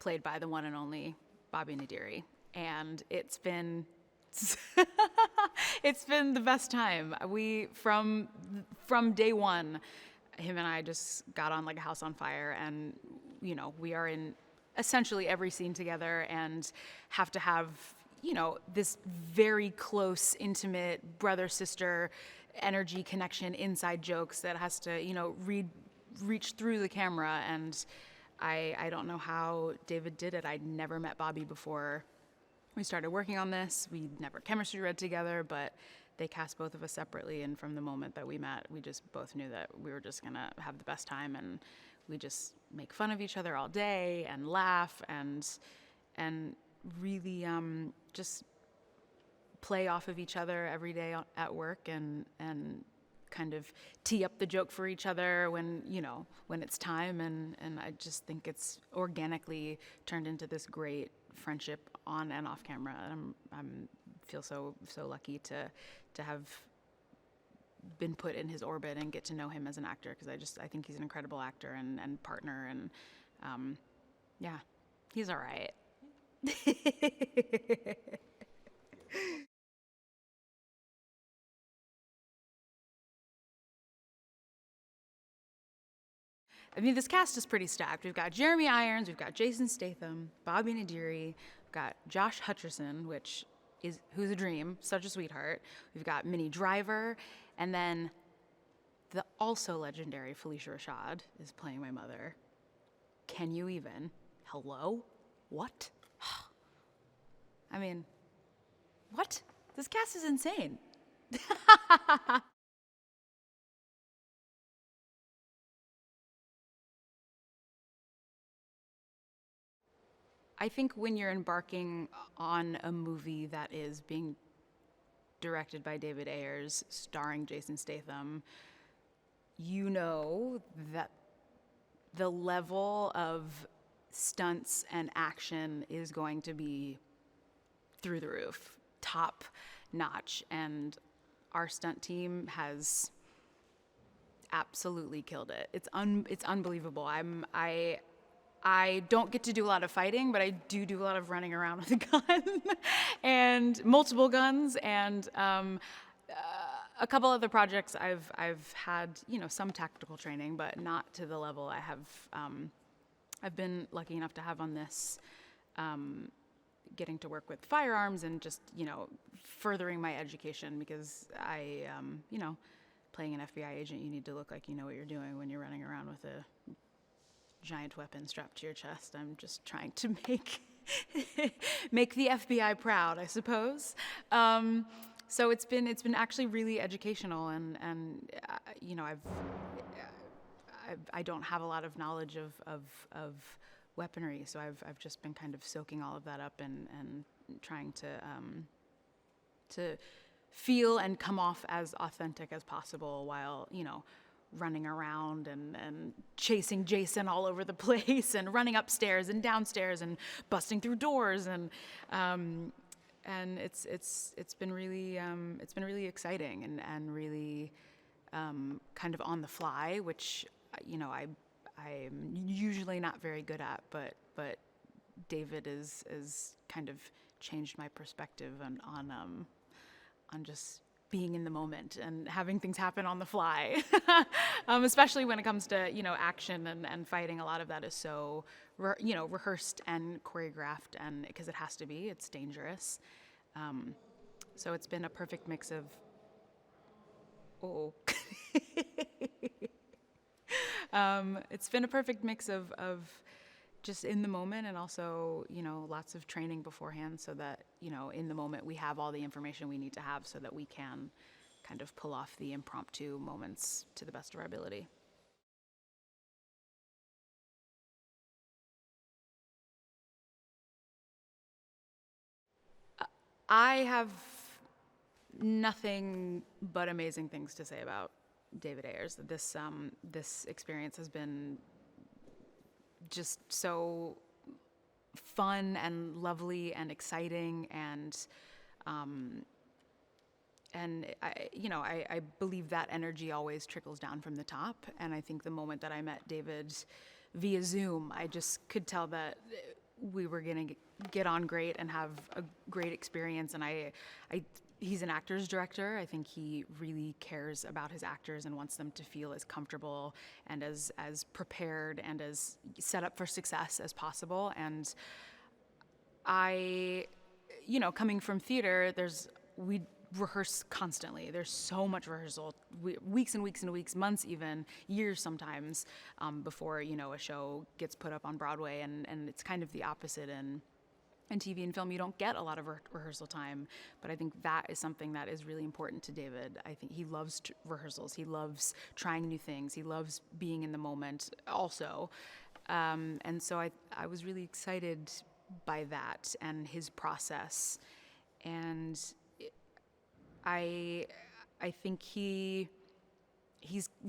played by the one and only Bobby Naderi, and it's been it's been the best time. We from day one, him and I just got on like a house on fire, and we are in essentially every scene together and have to have this very close, intimate brother-sister energy connection, inside jokes that has to reach through the camera. And I don't know how David did it. I'd never met Bobby before we started working on this. We never chemistry read together, but they cast both of us separately, and from the moment that we met, we just both knew that we were just gonna have the best time, and we just make fun of each other all day and laugh and really just play off of each other every day at work, and kind of tee up the joke for each other when it's time, and I just think it's organically turned into this great friendship on and off camera. And I'm feel so lucky to have been put in his orbit and get to know him as an actor, because I think he's an incredible actor and partner, and yeah, he's all right. I mean, this cast is pretty stacked. We've got Jeremy Irons, we've got Jason Statham, Bobby Naderi, we've got Josh Hutcherson, who's a dream, such a sweetheart. We've got Minnie Driver, and then the also legendary Phylicia Rashad is playing my mother. Can you even? Hello? What? I mean, what? This cast is insane. I think when you're embarking on a movie that is being directed by David Ayers, starring Jason Statham, you know that the level of stunts and action is going to be through the roof, top notch, and our stunt team has absolutely killed it. It's unbelievable. I don't get to do a lot of fighting, but I do a lot of running around with a gun and multiple guns, and a couple other projects I've had some tactical training, but not to the level I have. I've been lucky enough to have on this, getting to work with firearms and just furthering my education, because playing an FBI agent, you need to look like you know what you're doing when you're running around with a giant weapon strapped to your chest. I'm just trying to make the FBI proud, I suppose. So it's been actually really educational, and I don't have a lot of knowledge of weaponry, so I've just been kind of soaking all of that up and trying to feel and come off as authentic as possible while running around and chasing Jason all over the place and running upstairs and downstairs and busting through doors, and it's been really exciting and really kind of on the fly, which I'm usually not very good at, but David is kind of changed my perspective on just being in the moment and having things happen on the fly, especially when it comes to action and fighting. A lot of that is so rehearsed and choreographed, and because it has to be, it's dangerous. So it's been a perfect mix of it's been a perfect mix of just in the moment, and also lots of training beforehand, so that in the moment we have all the information we need to have, so that we can kind of pull off the impromptu moments to the best of our ability. I have nothing but amazing things to say about David Ayers. This experience has been just so fun and lovely and exciting, and I believe that energy always trickles down from the top. And I think the moment that I met David via Zoom, I just could tell that we were gonna get on great and have a great experience. And I he's an actor's director. I think he really cares about his actors and wants them to feel as comfortable and as prepared and as set up for success as possible. And I, coming from theater, we rehearse constantly. There's so much rehearsal, weeks and weeks and weeks, months even, years sometimes, before, a show gets put up on Broadway. And it's kind of the opposite in TV and film. You don't get a lot of rehearsal time, but I think that is something that is really important to David. I think he loves rehearsals. He loves trying new things. He loves being in the moment also. And so I was really excited by that and his process. And I think he's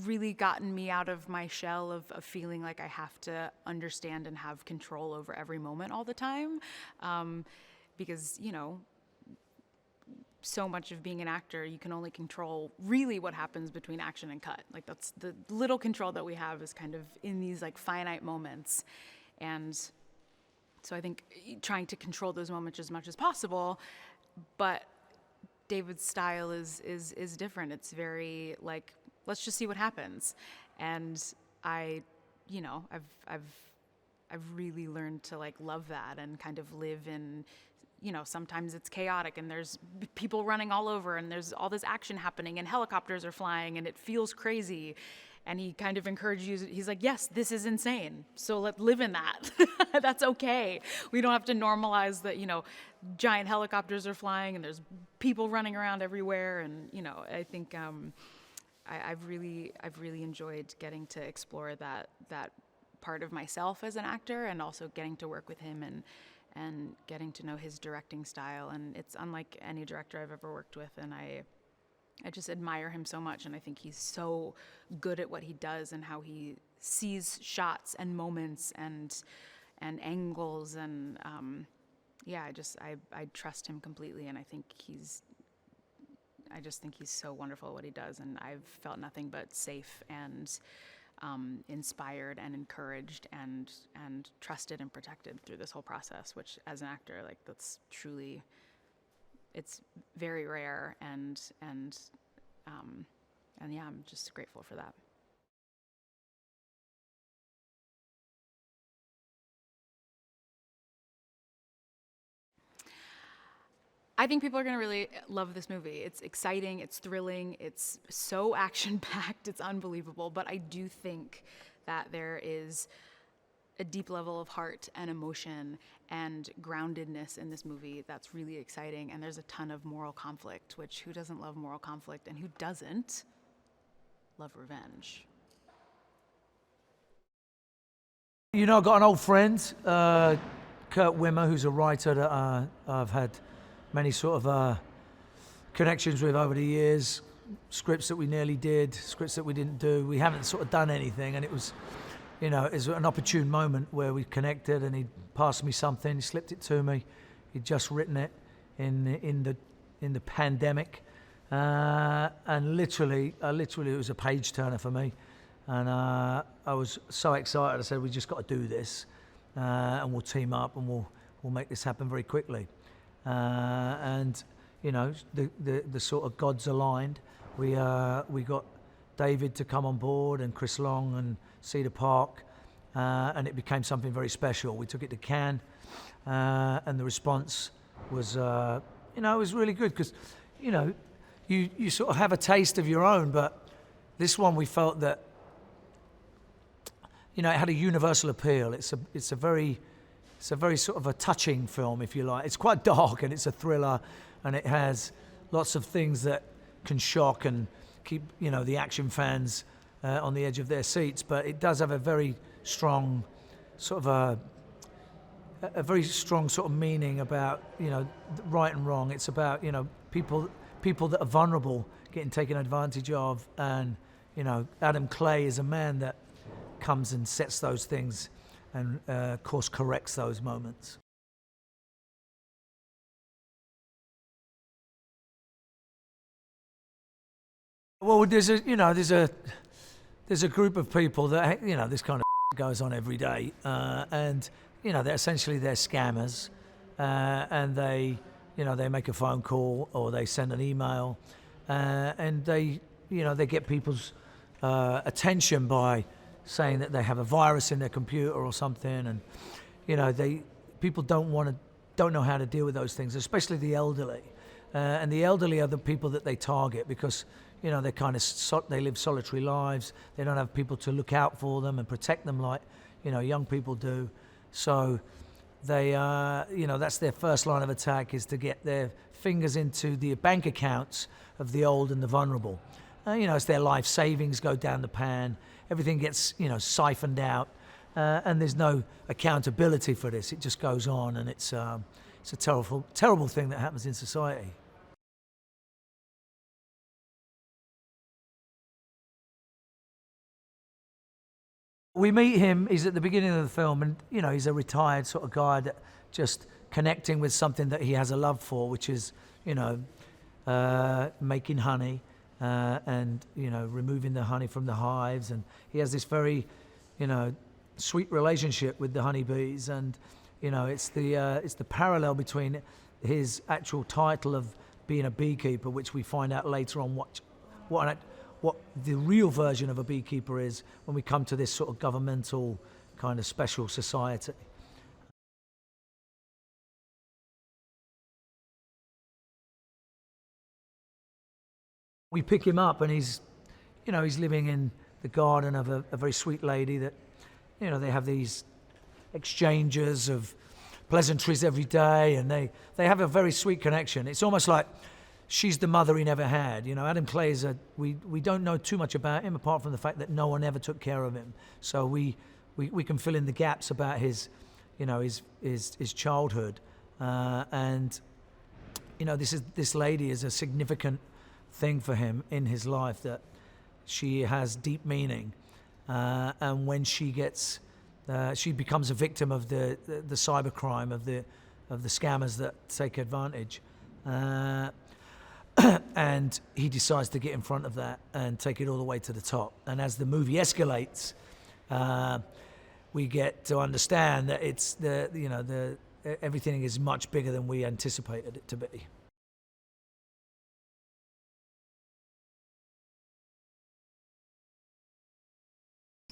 really gotten me out of my shell of feeling like I have to understand and have control over every moment all the time. Because, so much of being an actor, you can only control really what happens between action and cut. Like, that's the little control that we have, is kind of in these like finite moments. And so I think trying to control those moments as much as possible, but David's style is different. It's very like, let's just see what happens. And I've really learned to like love that and kind of live in, sometimes it's chaotic and there's people running all over and there's all this action happening and helicopters are flying and it feels crazy. And he kind of encourages you, he's like, yes, this is insane. So let's live in that. That's okay. We don't have to normalize that, giant helicopters are flying and there's people running around everywhere. And, I think I've really enjoyed getting to explore that part of myself as an actor, and also getting to work with him and getting to know his directing style. And it's unlike any director I've ever worked with. And I just admire him so much, and I think he's so good at what he does and how he sees shots and moments and angles, and I trust him completely, and I just think he's so wonderful at what he does, and I've felt nothing but safe and inspired and encouraged and trusted and protected through this whole process, which as an actor, like, that's truly, it's very rare, and yeah, I'm just grateful for that. I think people are going to really love this movie. It's exciting, it's thrilling, it's so action-packed, it's unbelievable, but I do think that there is a deep level of heart and emotion and groundedness in this movie that's really exciting, and there's a ton of moral conflict, which who doesn't love moral conflict, and who doesn't love revenge? I've got an old friend, Kurt Wimmer, who's a writer that I've had many sort of connections with over the years, scripts that we nearly did, scripts that we didn't do. We haven't sort of done anything, and it was an opportune moment where we connected, and he passed me something, he slipped it to me. He'd just written it in the pandemic, and literally it was a page turner for me, and I was so excited. I said, we just got to do this, and we'll team up and we'll make this happen very quickly. And the sort of gods aligned. We got David to come on board, and Chris Long and Cedar Park, and it became something very special. We took it to Cannes, and the response was, it was really good, because, you sort of have a taste of your own, but this one we felt that, it had a universal appeal. It's a very sort of a touching film, if you like. It's quite dark, and it's a thriller, and it has lots of things that can shock and keep, the action fans on the edge of their seats. But it does have a very strong sort of a very strong sort of meaning about, right and wrong. It's about, people that are vulnerable getting taken advantage of, and, Adam Clay is a man that comes and sets those things and course corrects those moments. Well, there's a group of people that, this kind of goes on every day, and they're essentially scammers, and they they make a phone call or they send an email, and they get people's attention by saying that they have a virus in their computer or something, and people don't know how to deal with those things, especially the elderly. And the elderly are the people that they target because, they're they live solitary lives. They don't have people to look out for them and protect them like, young people do. So they, that's their first line of attack, is to get their fingers into the bank accounts of the old and the vulnerable. It's their life savings go down the pan. Everything gets, siphoned out. And there's no accountability for this. It just goes on, and it's a terrible, terrible thing that happens in society. We meet him, he's at the beginning of the film, and he's a retired sort of guy that just connecting with something that he has a love for, which is, making honey and, removing the honey from the hives. And he has this very, sweet relationship with the honeybees, and it's the parallel between his actual title of being a beekeeper, which we find out later on what the real version of a beekeeper is when we come to this sort of governmental kind of special society. We pick him up, and he's living in the garden of a very sweet lady that, they have these exchanges of pleasantries every day, and they have a very sweet connection. It's almost like she's the mother he never had. Adam Clay is we don't know too much about him apart from the fact that no one ever took care of him. So we can fill in the gaps about his childhood, and this lady is a significant thing for him in his life, that she has deep meaning, and when she becomes a victim of the cybercrime of the scammers that take advantage, and he decides to get in front of that and take it all the way to the top. And as the movie escalates, we get to understand that it's everything is much bigger than we anticipated it to be.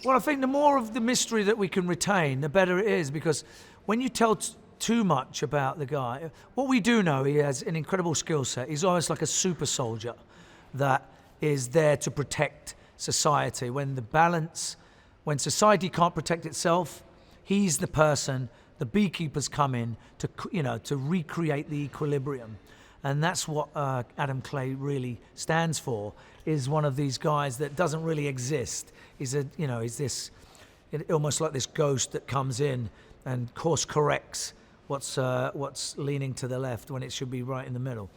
Well, I think the more of the mystery that we can retain, the better it is, because when you tell too much about the guy, what we do know, he has an incredible skill set. He's almost like a super soldier that is there to protect society. When society can't protect itself, he's the person, the beekeepers come in to recreate the equilibrium. And that's what Adam Clay really stands for, is one of these guys that doesn't really exist. He's this almost like this ghost that comes in and course corrects what's leaning to the left when it should be right in the middle.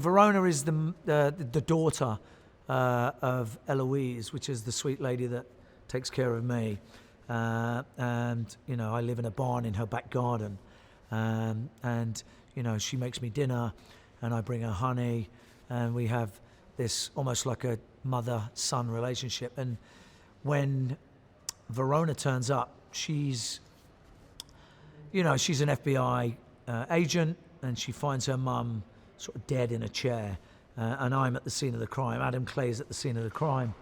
Verona is the daughter of Eloise, which is the sweet lady that takes care of me. And I live in a barn in her back garden, and she makes me dinner, and I bring her honey, and we have this almost like a mother-son relationship. And when Verona turns up, she's an FBI agent, and she finds her mum sort of dead in a chair, and I'm at the scene of the crime. Adam Clay is at the scene of the crime.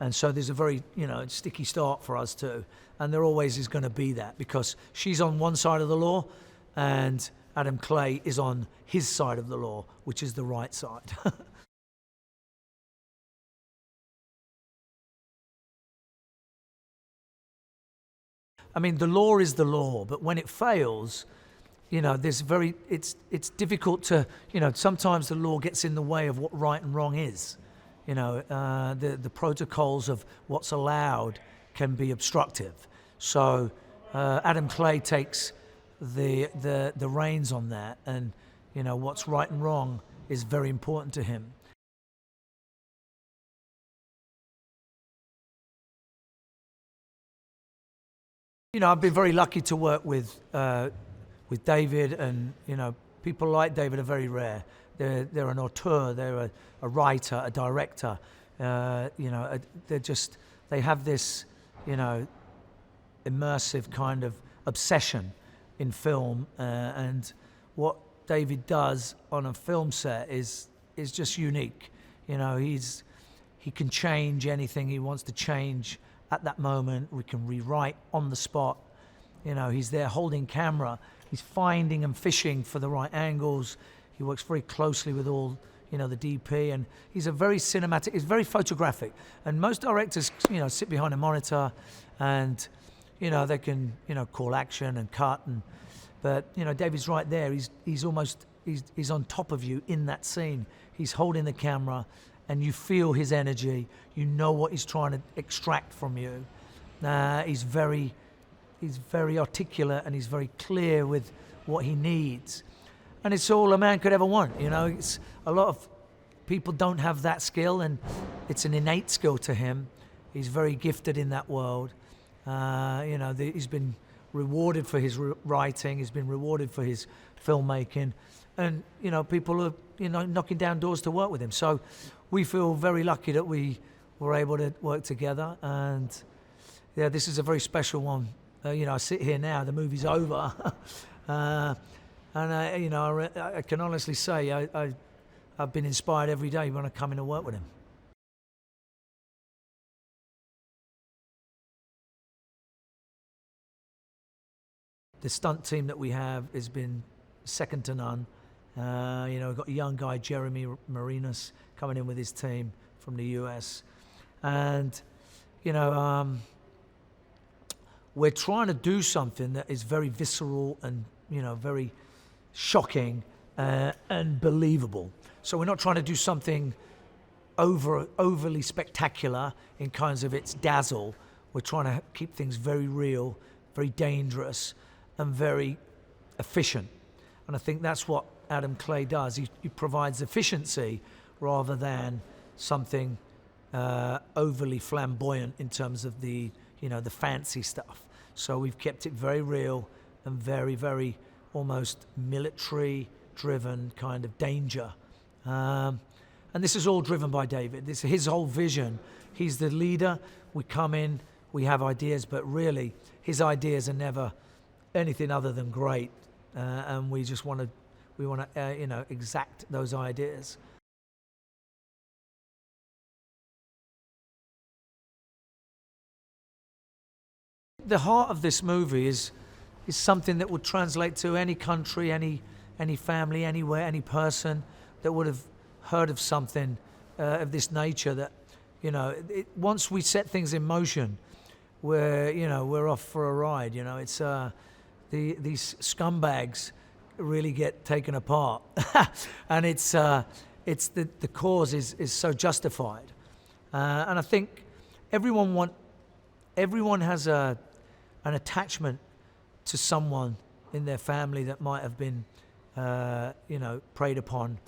And so there's a very, sticky start for us too. And there always is going to be that, because she's on one side of the law and Adam Clay is on his side of the law, which is the right side. I mean, the law is the law, but when it fails, it's difficult to, sometimes the law gets in the way of what right and wrong is. The protocols of what's allowed can be obstructive. So Adam Clay takes the reins on that, and what's right and wrong is very important to him. I've been very lucky to work with David, and people like David are very rare. They're an auteur, they're a writer, a director. They have this, immersive kind of obsession in film, and what David does on a film set is just unique. You know, he can change anything he wants to change at that moment. We can rewrite on the spot. You know, he's there holding camera. He's finding and fishing for the right angles. He works very closely with all, you know, the DP, and he's a very cinematic, he's very photographic. And most directors, you know, sit behind a monitor and, you know, they can, you know, call action and cut, but, you know, David's right there. He's almost, he's on top of you in that scene. He's holding the camera and you feel his energy. You know what he's trying to extract from you. He's very articulate and he's very clear with what he needs. And it's all a man could ever want. You know, it's a lot of people don't have that skill, and it's an innate skill to him. He's very gifted in that world. You know, he's been rewarded for his writing. He's been rewarded for his filmmaking, and you know, people are, you know, knocking down doors to work with him. So we feel very lucky that we were able to work together. And yeah, this is a very special one. You know, I sit here now. The movie's over. And you know, I can honestly say I've been inspired every day when I come in and work with him. The stunt team that we have has been second to none. You know, we've got a young guy, Jeremy Marinas, coming in with his team from the US. And, you know, we're trying to do something that is very visceral and, you know, very shocking and believable. So we're not trying to do something overly spectacular in kinds of its dazzle. We're trying to keep things very real, very dangerous, and very efficient. And I think that's what Adam Clay does. He provides efficiency rather than something overly flamboyant in terms of the, you know, the fancy stuff. So we've kept it very real and very, very almost military-driven kind of danger. And this is all driven by David. This is his whole vision. He's the leader. We come in, we have ideas, but really his ideas are never anything other than great. And we just want to, you know, exact those ideas. The heart of this movie is something that would translate to any country, any family, anywhere, any person that would have heard of something of this nature. That, you know, once we set things in motion, we're off for a ride. You know, it's these scumbags really get taken apart, and it's the cause is so justified, and I think everyone has an attachment to someone in their family that might have been, you know, preyed upon,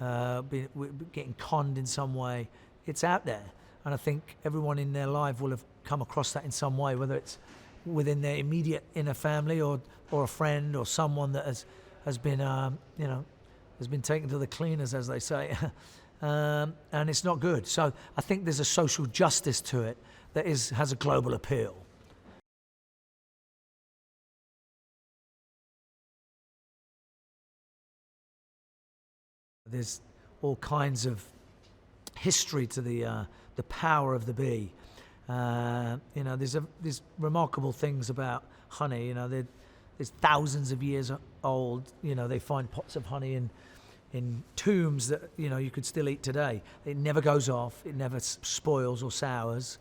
getting conned in some way. It's out there. And I think everyone in their life will have come across that in some way, whether it's within their immediate inner family or a friend or someone that has been, you know, has been taken to the cleaners, as they say. And it's not good. So I think there's a social justice to it that has a global appeal. There's all kinds of history to the power of the bee. You know, there's remarkable things about honey. You know, there's thousands of years old. You know, they find pots of honey in tombs that, you know, you could still eat today. It never goes off. It never spoils or sours.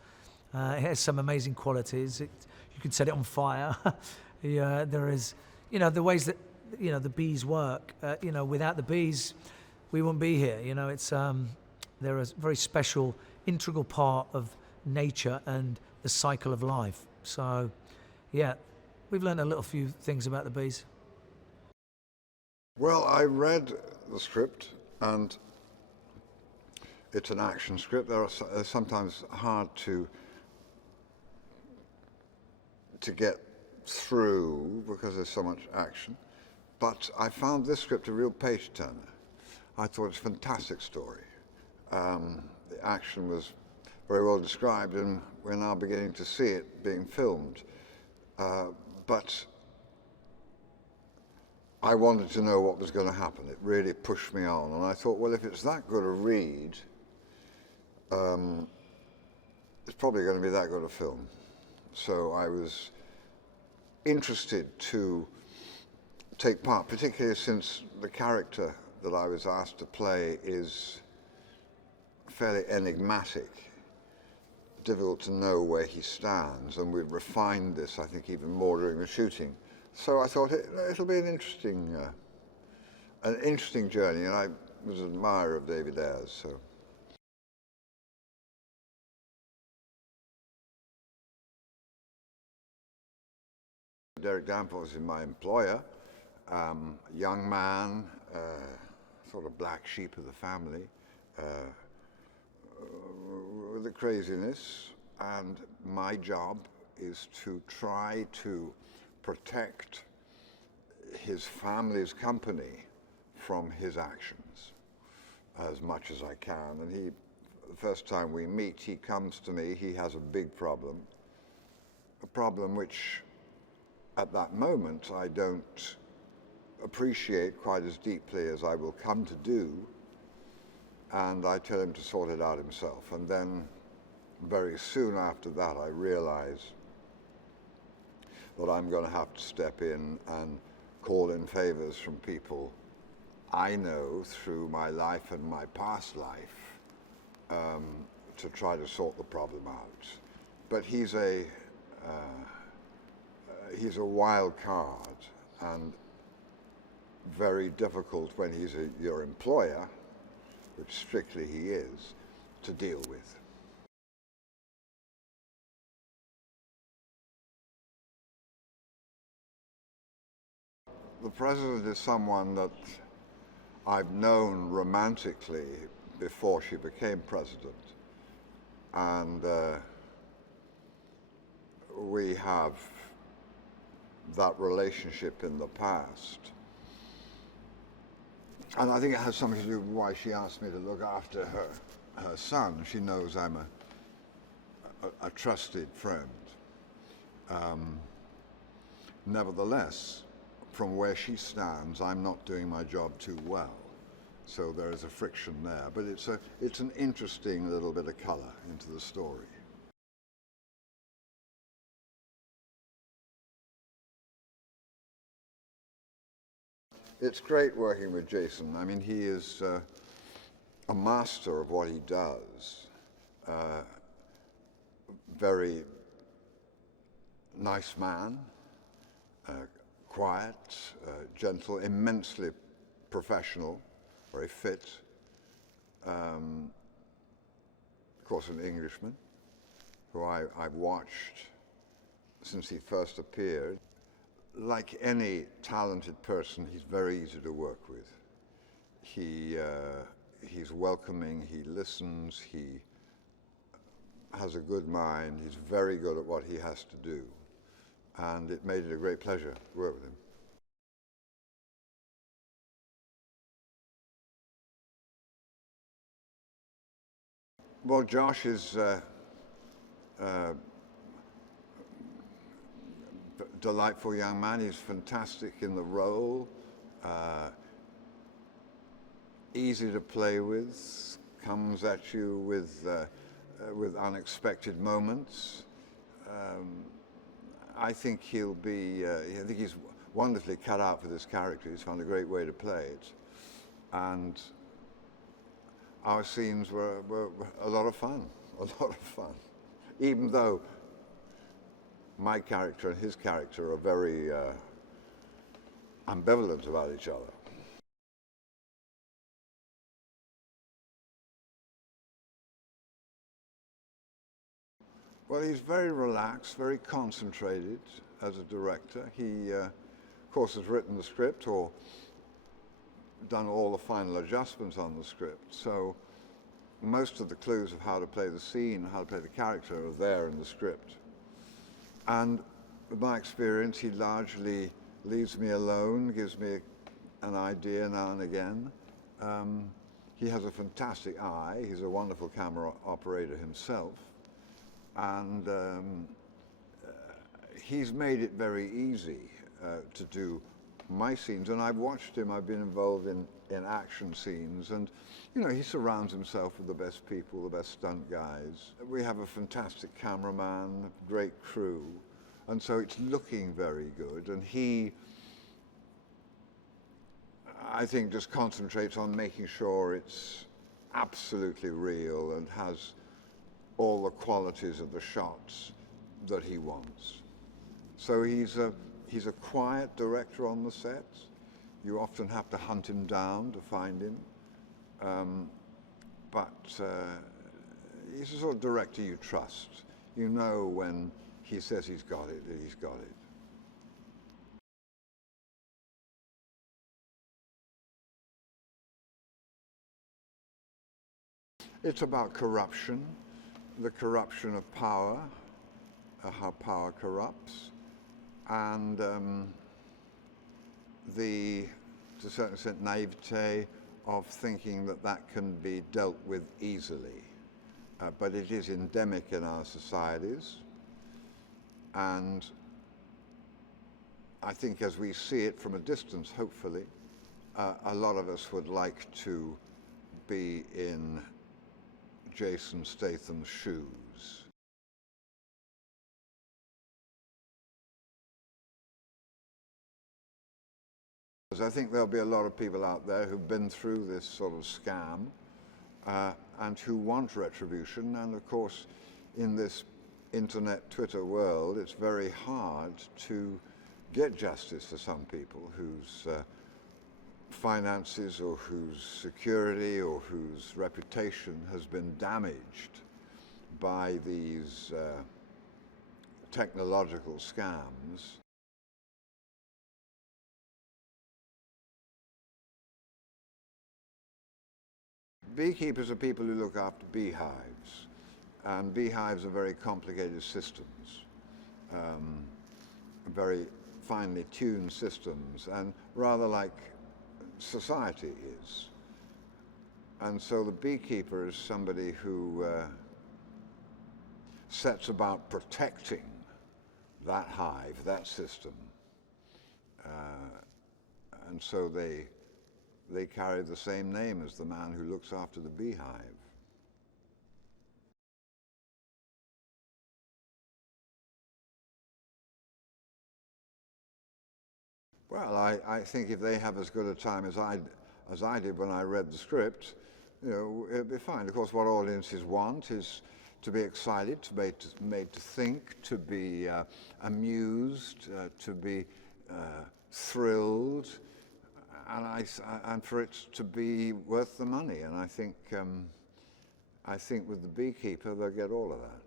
It has some amazing qualities. You can set it on fire. Yeah, there is, you know, the ways that, you know, the bees work. You know, without the bees, we wouldn't be here. You know, it's they're a very special, integral part of nature and the cycle of life. So, yeah, we've learned a few things about the bees. Well, I read the script, and it's an action script. They're sometimes hard to get through because there's so much action. But I found this script a real page turner. I thought it's a fantastic story. The action was very well described, and we're now beginning to see it being filmed. But I wanted to know what was going to happen. It really pushed me on. And I thought, well, if it's that good a read, it's probably going to be that good a film. So I was interested to take part, particularly since the character that I was asked to play is fairly enigmatic, difficult to know where he stands, and we've refined this, I think, even more during the shooting. So I thought it'll be an interesting journey, and I was an admirer of David Ayer's. So. Derek Danforth is my employer, young man, sort of black sheep of the family, with the craziness, and my job is to try to protect his family's company from his actions as much as I can. And the first time we meet, he comes to me, he has a big problem, a problem which at that moment I don't appreciate quite as deeply as I will come to do, and I tell him to sort it out himself. And then very soon after that I realize that I'm going to have to step in and call in favors from people I know through my life and my past life to try to sort the problem out. But he's a wild card and very difficult when he's your employer, which strictly he is, to deal with. The president is someone that I've known romantically before she became president, and we have that relationship in the past. And I think it has something to do with why she asked me to look after her son. She knows I'm a trusted friend. Nevertheless, from where she stands, I'm not doing my job too well. So there is a friction there. But it's an interesting little bit of color into the story. It's great working with Jason. I mean, he is a master of what he does. Very nice man, quiet, gentle, immensely professional, very fit. Of course, an Englishman who I've watched since he first appeared. Like any talented person, he's very easy to work with. He's welcoming, he listens, he has a good mind, he's very good at what he has to do. And it made it a great pleasure to work with him. Well, Josh is delightful young man. He's fantastic in the role, easy to play with, comes at you with unexpected moments. I think he'll be, I think he's wonderfully cut out for this character. He's found a great way to play it. And our scenes were a lot of fun, even though my character and his character are very ambivalent about each other. Well, he's very relaxed, very concentrated as a director. He, of course, has written the script or done all the final adjustments on the script. So most of the clues of how to play the scene, how to play the character are there in the script. And with my experience, he largely leaves me alone, gives me an idea now and again. He has a fantastic eye. He's a wonderful camera operator himself. And he's made it very easy to do my scenes, and I've watched him. I've been involved in action scenes, and he surrounds himself with the best people, the best stunt guys. We have a fantastic cameraman, great crew, and so it's looking very good. And he, I think, just concentrates on making sure it's absolutely real and has all the qualities of the shots that he wants. So he's a quiet director on the sets. You often have to hunt him down to find him. But he's a sort of director you trust. You know when he says he's got it, that he's got it. It's about corruption, the corruption of power, how power corrupts, and to a certain extent, naivete of thinking that that can be dealt with easily. But it is endemic in our societies, and I think as we see it from a distance, hopefully, a lot of us would like to be in Jason Statham's shoes. I think there'll be a lot of people out there who've been through this sort of scam and who want retribution. And of course, in this internet Twitter world, it's very hard to get justice for some people whose finances or whose security or whose reputation has been damaged by these technological scams. Beekeepers are people who look after beehives, and beehives are very complicated systems, very finely tuned systems, and rather like society is. And so the beekeeper is somebody who sets about protecting that hive, that system, and so they carry the same name as the man who looks after the beehive. Well, I think if they have as good a time as I did when I read the script, it'll be fine. Of course, what audiences want is to be excited, to be made to think, to be amused, to be thrilled, and for it to be worth the money. And I think with the Beekeeper, they'll get all of that.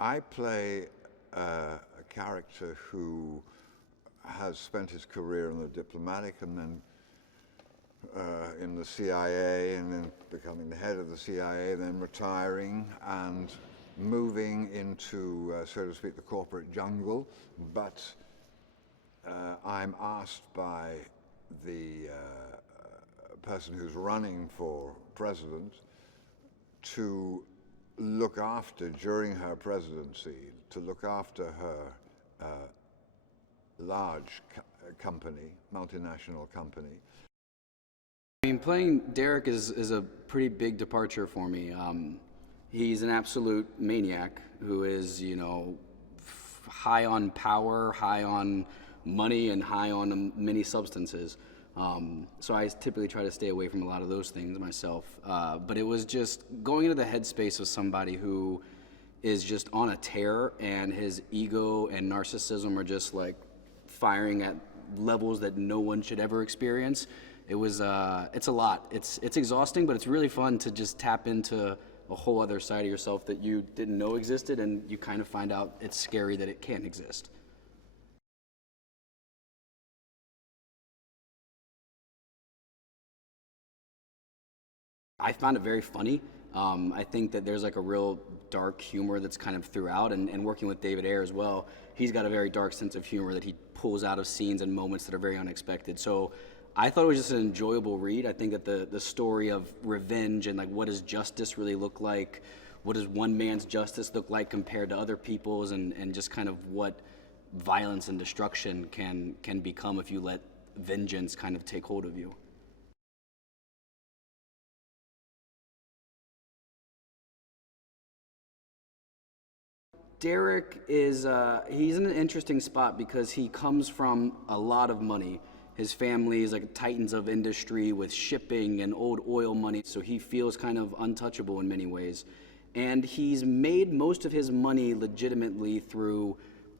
I play a character who has spent his career in the diplomatic and then in the CIA, and then becoming the head of the CIA, then retiring and moving into, so to speak, the corporate jungle. But I'm asked by the person who's running for president to look after, during her presidency, to look after her large company, multinational company. I mean, playing Derek is a pretty big departure for me. He's an absolute maniac who is, high on power, high on money, and high on many substances. So I typically try to stay away from a lot of those things myself. But it was just going into the headspace of somebody who is just on a tear, and his ego and narcissism are just like firing at levels that no one should ever experience. It was, it's a lot. It's exhausting, but it's really fun to just tap into a whole other side of yourself that you didn't know existed, and you kind of find out it's scary that it can exist. I found it very funny. I think that there's like a real dark humor that's kind of throughout, and working with David Ayer as well, he's got a very dark sense of humor that he pulls out of scenes and moments that are very unexpected. So I thought it was just an enjoyable read. I think that the story of revenge and like what does justice really look like, what does one man's justice look like compared to other people's, and just kind of what violence and destruction can become if you let vengeance kind of take hold of you. Derek is, he's in an interesting spot because he comes from a lot of money. His family is like titans of industry with shipping and old oil money, so he feels kind of untouchable in many ways. And he's made most of his money legitimately through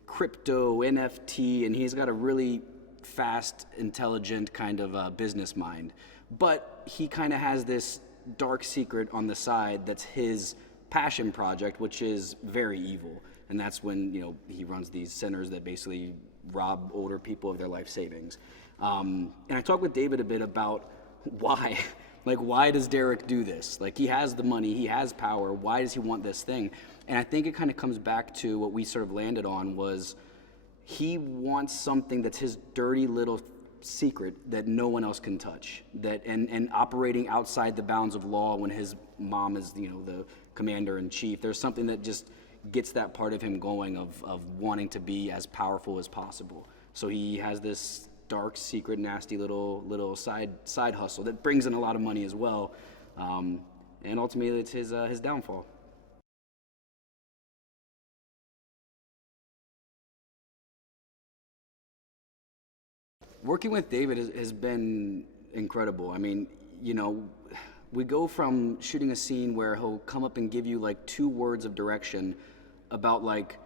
crypto, NFT, and he's got a really fast, intelligent kind of business mind. But he kind of has this dark secret on the side that's his passion project, which is very evil. And that's when, you know, he runs these centers that basically rob older people of their life savings. And I talked with David a bit about why. Like, why does Derek do this? Like, he has the money, he has power, why does he want this thing? And I think it kind of comes back to what we sort of landed on was he wants something that's his dirty little secret that no one else can touch, that and operating outside the bounds of law when his mom is, you know, the commander-in-chief. There's something that just gets that part of him going of wanting to be as powerful as possible. So he has this dark, secret, nasty little side hustle that brings in a lot of money as well, and ultimately it's his downfall. Working with David has been incredible. I mean, you know, we go from shooting a scene where he'll come up and give you like 2 words of direction about like,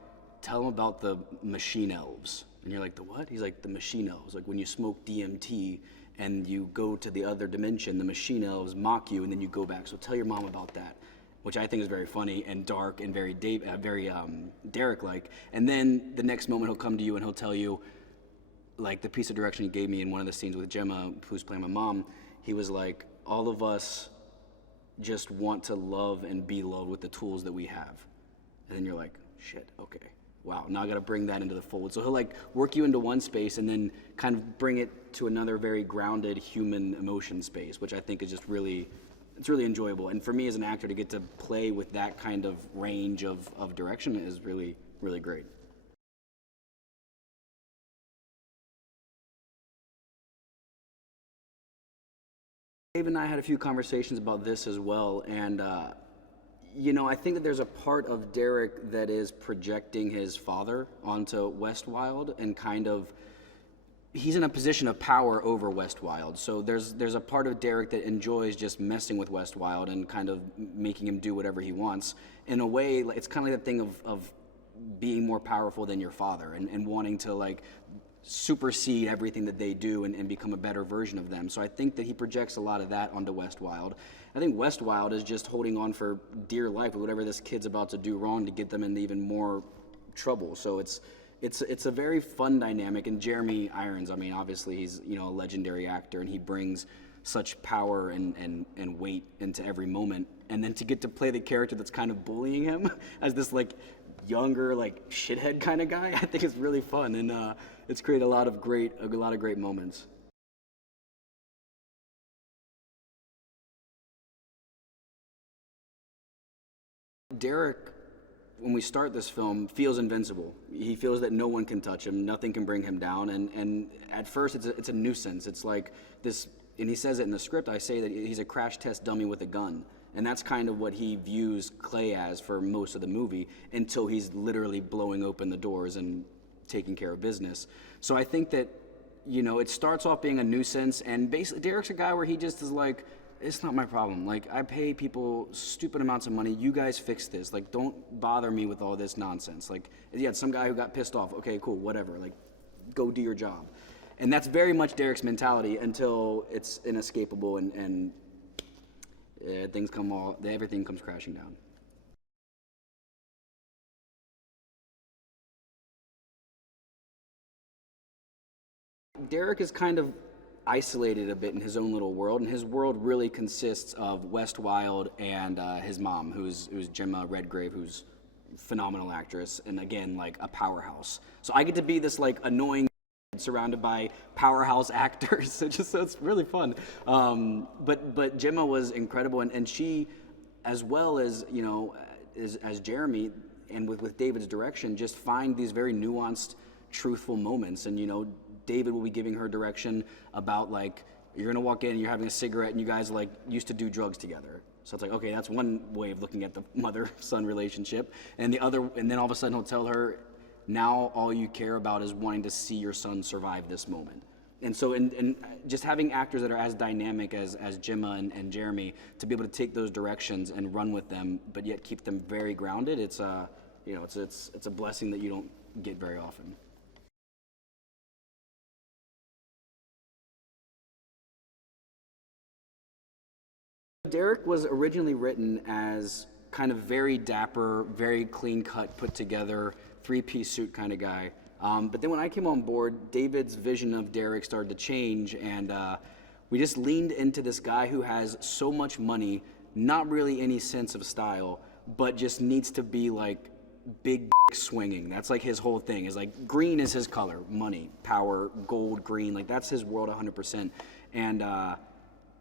tell him about the machine elves. And you're like, the what? He's like, the machine elves. Like when you smoke DMT and you go to the other dimension, the machine elves mock you and then you go back. So tell your mom about that, which I think is very funny and dark and very Derek-like. And then the next moment he'll come to you and he'll tell you, like the piece of direction he gave me in one of the scenes with Gemma, who's playing my mom, he was like, all of us just want to love and be loved with the tools that we have. And then you're like, shit, okay, wow, now I gotta bring that into the fold. So he'll like work you into one space and then kind of bring it to another very grounded human emotion space, which I think is just really, it's really enjoyable. And for me as an actor to get to play with that kind of range of direction is really, really great. Dave and I had a few conversations about this as well, and you know, I think that there's a part of Derek that is projecting his father onto Westwyld, and kind of, he's in a position of power over Westwyld. So there's a part of Derek that enjoys just messing with Westwyld and kind of making him do whatever he wants. In a way, it's kind of like that thing of being more powerful than your father and wanting to like supersede everything that they do and become a better version of them. So I think that he projects a lot of that onto Westwyld. I think Westwyld is just holding on for dear life with whatever this kid's about to do wrong to get them into even more trouble. So it's a very fun dynamic. And Jeremy Irons, I mean, obviously he's, you know, a legendary actor, and he brings such power and weight into every moment. And then to get to play the character that's kind of bullying him as this like younger, like shithead kind of guy, I think it's really fun, and it's created a lot of great moments. Derek, when we start this film, feels invincible. He feels that no one can touch him, nothing can bring him down, and at first it's a nuisance. It's like this, and he says it in the script, I say that he's a crash test dummy with a gun. And that's kind of what he views Clay as for most of the movie, until he's literally blowing open the doors and taking care of business. So I think that, you know, it starts off being a nuisance, and basically Derek's a guy where he just is like, it's not my problem. Like, I pay people stupid amounts of money. You guys fix this. Like, don't bother me with all this nonsense. Like, yeah, some guy who got pissed off. Okay, cool, whatever. Like, go do your job. And that's very much Derek's mentality until it's inescapable and everything comes crashing down. Derek is kind of isolated a bit in his own little world, and his world really consists of Westwyld and his mom, who's Gemma Redgrave, who's a phenomenal actress, and again, like a powerhouse. So I get to be this like annoying surrounded by powerhouse actors. So it's really fun. But Gemma was incredible, and she, as well as as Jeremy, and with David's direction, just find these very nuanced, truthful moments. And David will be giving her direction about like, you're gonna walk in, you're having a cigarette, and you guys like used to do drugs together. So it's like, okay, that's one way of looking at the mother-son relationship. And then all of a sudden he'll tell her, now all you care about is wanting to see your son survive this moment. And so, and just having actors that are as dynamic as Gemma and Jeremy to be able to take those directions and run with them, but yet keep them very grounded. It's a blessing that you don't get very often. Derek was originally written as kind of very dapper, very clean-cut, put-together, three-piece suit kind of guy. But then when I came on board, David's vision of Derek started to change, and we just leaned into this guy who has so much money, not really any sense of style, but just needs to be like big swinging. That's like his whole thing, is like green is his color, money, power, gold, green, like that's his world 100%.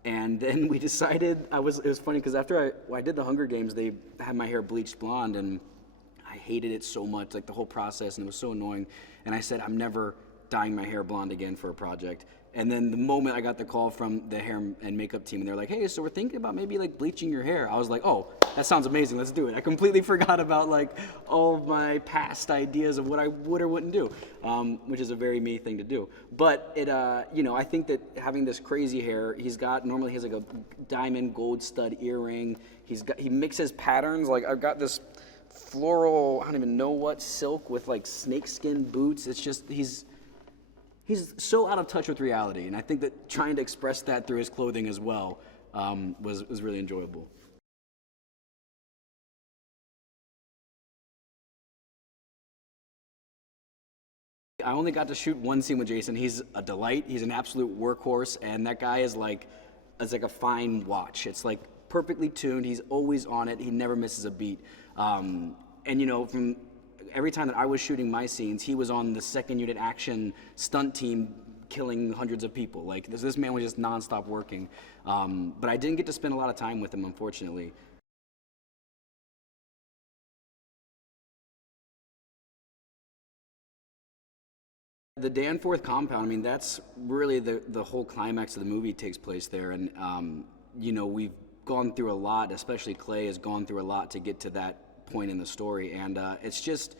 And then we decided, it was funny because after I did the Hunger Games, they had my hair bleached blonde, and I hated it so much, like the whole process, and it was so annoying. And I said, I'm never dyeing my hair blonde again for a project. And then the moment I got the call from the hair and makeup team, and they're like, hey, so we're thinking about maybe like bleaching your hair. I was like, oh, that sounds amazing, let's do it. I completely forgot about like all of my past ideas of what I would or wouldn't do, which is a very me thing to do. But it, I think that having this crazy hair, normally he has like a diamond gold stud earring. He mixes patterns, like I've got this floral, I don't even know what, silk with like snakeskin boots. It's just, he's so out of touch with reality, and I think that trying to express that through his clothing as well was really enjoyable. I only got to shoot one scene with Jason. He's a delight. He's an absolute workhorse, and that guy is like a fine watch. It's like perfectly tuned. He's always on it. He never misses a beat. And from every time that I was shooting my scenes, he was on the second unit action stunt team killing hundreds of people. Like, this man was just nonstop working. But I didn't get to spend a lot of time with him, unfortunately. The Danforth compound, I mean, that's really the whole climax of the movie takes place there. And, we've gone through a lot, especially Clay has gone through a lot to get to that point in the story. And it's just,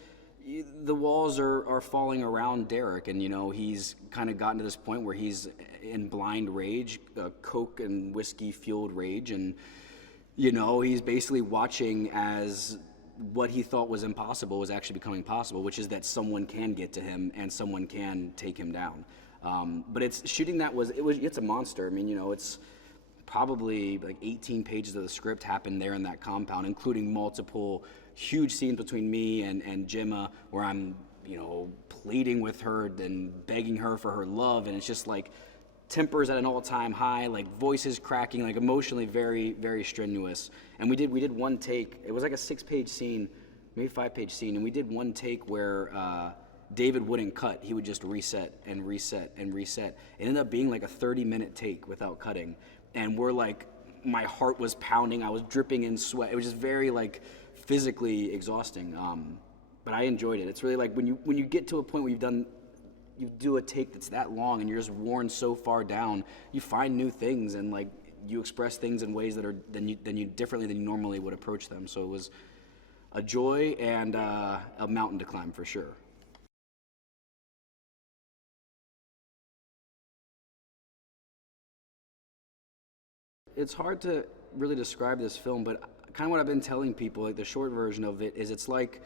the walls are falling around Derek. And, he's kind of gotten to this point where he's in blind rage, Coke and whiskey fueled rage. And, he's basically watching as what he thought was impossible was actually becoming possible, which is that someone can get to him and someone can take him down. But it's a monster. I mean, it's probably like 18 pages of the script happened there in that compound, including multiple huge scenes between me and Gemma where I'm, pleading with her and begging her for her love. And it's just like tempers at an all-time high, like voices cracking, like emotionally very, very strenuous. And we did one take. It was like a 6-page scene, maybe 5-page scene, and we did one take where David wouldn't cut. He would just reset and reset and reset. It ended up being like a 30-minute take without cutting. And we're like, my heart was pounding. I was dripping in sweat. It was just very like physically exhausting. But I enjoyed it. It's really like when you get to a point where you do a take that's that long and you're just worn so far down, you find new things and like you express things in ways that are differently than you normally would approach them. So it was a joy and a mountain to climb for sure. It's hard to really describe this film, but kind of what I've been telling people, like the short version of it, is it's like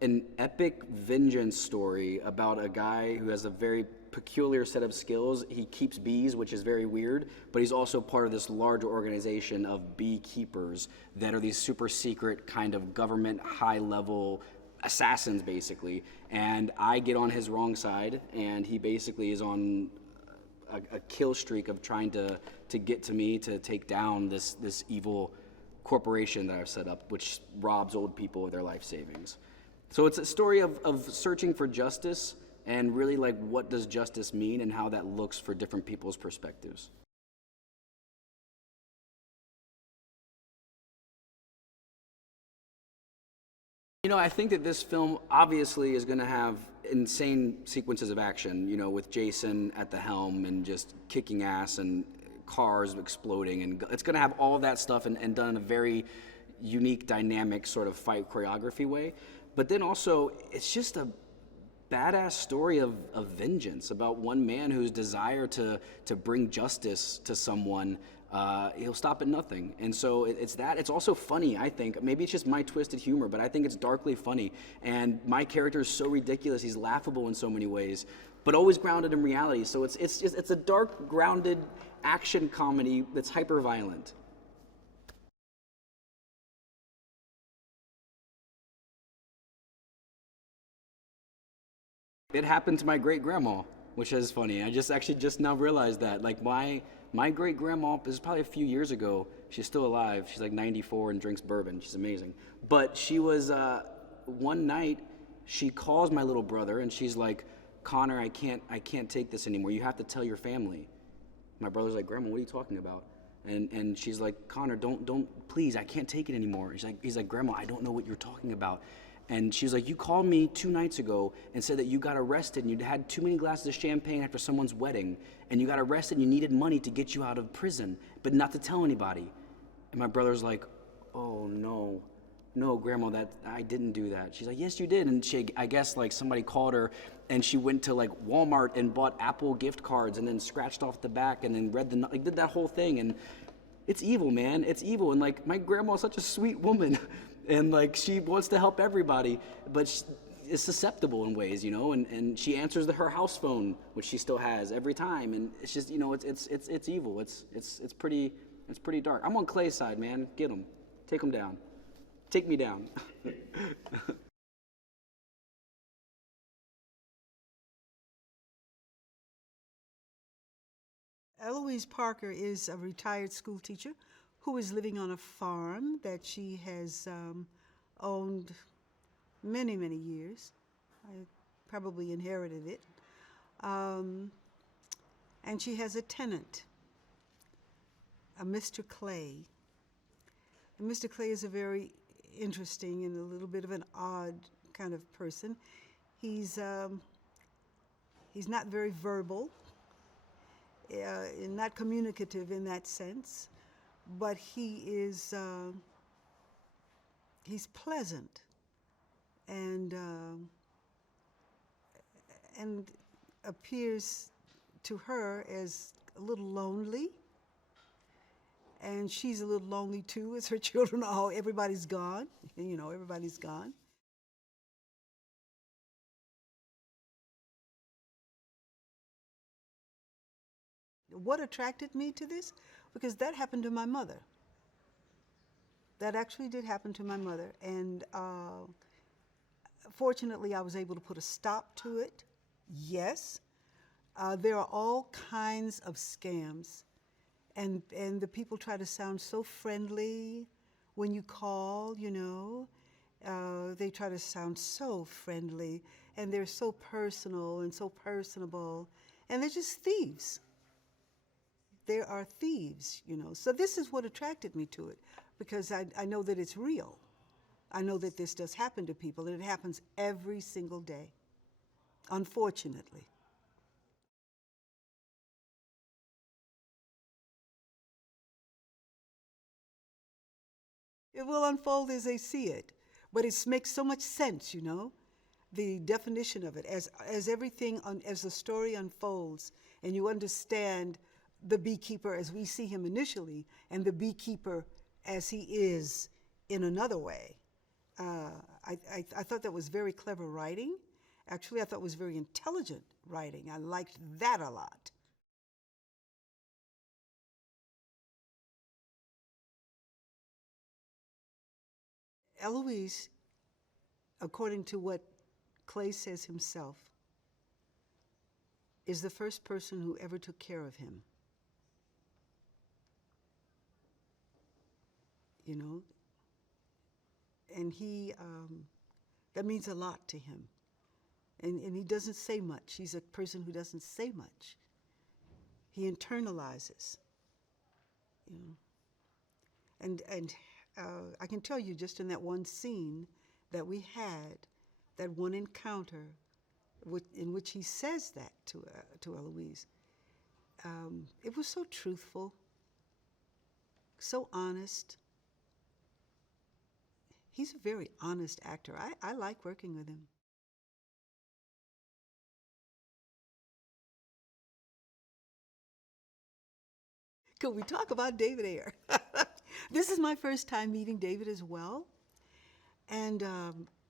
an epic vengeance story about a guy who has a very peculiar set of skills. He keeps bees, which is very weird, but he's also part of this larger organization of beekeepers that are these super secret kind of government high-level assassins, basically. And I get on his wrong side, and he basically is on a kill streak of trying to get to me to take down this evil corporation that I've set up, which robs old people of their life savings. So it's a story of searching for justice, and really like what does justice mean and how that looks for different people's perspectives. You know, I think that this film obviously is going to have insane sequences of action, you know, with Jason at the helm and just kicking ass and cars exploding, and it's going to have all of that stuff and done in a very unique, dynamic sort of fight choreography way. But then also, it's just a badass story of vengeance about one man whose desire to bring justice to someone. He'll stop at nothing. And so it's that. It's also funny, I think. Maybe it's just my twisted humor, but I think it's darkly funny. And my character is so ridiculous. He's laughable in so many ways, but always grounded in reality. So it's a dark, grounded action comedy that's hyper violent. It happened to my great-grandma, which is funny. I just now realized that. Like, my great-grandma, this is probably a few years ago. She's still alive. She's like 94 and drinks bourbon. She's amazing. But she was, one night, she calls my little brother, and she's like, Connor, I can't take this anymore. You have to tell your family. My brother's like, Grandma, what are you talking about? And she's like, Connor, don't, please, I can't take it anymore. He's like, Grandma, I don't know what you're talking about. And she was like, you called me 2 nights ago and said that you got arrested and you'd had too many glasses of champagne after someone's wedding, and you got arrested and you needed money to get you out of prison, but not to tell anybody. And my brother's like, oh no, Grandma, that I didn't do that. She's like, yes, you did. And I guess like somebody called her, and she went to like Walmart and bought Apple gift cards and then scratched off the back and then did that whole thing. And it's evil, man. It's evil. And like, my grandma's such a sweet woman. And like, she wants to help everybody, but she is susceptible in ways, you know, and she answers her house phone, which she still has every time. And it's just, you know, it's evil. It's pretty dark. I'm on Clay's side, man. Get him. Take him down. Take me down. Eloise Parker is a retired school teacher who is living on a farm that she has owned many, many years. I probably inherited it. And she has a tenant, a Mr. Clay. And Mr. Clay is a very interesting and a little bit of an odd kind of person. He's not very verbal, and not communicative in that sense, but he's pleasant and appears to her as a little lonely. And she's a little lonely too, as her children are everybody's gone. You know, everybody's gone. What attracted me to this? Because that happened to my mother. That actually did happen to my mother. And fortunately, I was able to put a stop to it. Yes. There are all kinds of scams. And the people try to sound so friendly when you call, you know. They try to sound so friendly, and they're so personal and so personable, and they're just thieves. There are thieves, you know. So this is what attracted me to it, because I know that it's real. I know that this does happen to people, and it happens every single day, unfortunately. It will unfold as they see it, but it makes so much sense, you know, the definition of it as everything, as the story unfolds, and you understand the beekeeper as we see him initially, and the beekeeper as he is in another way. I thought that was very clever writing. Actually, I thought it was very intelligent writing. I liked that a lot. Eloise, according to what Clay says himself, is the first person who ever took care of him. You know? And that means a lot to him. And he doesn't say much. He's a person who doesn't say much. He internalizes, you know. And I can tell you just in that one scene that we had, that one encounter in which he says that to Eloise, it was so truthful, so honest. He's a very honest actor. I like working with him. Could we talk about David Ayer? This is my first time meeting David as well. And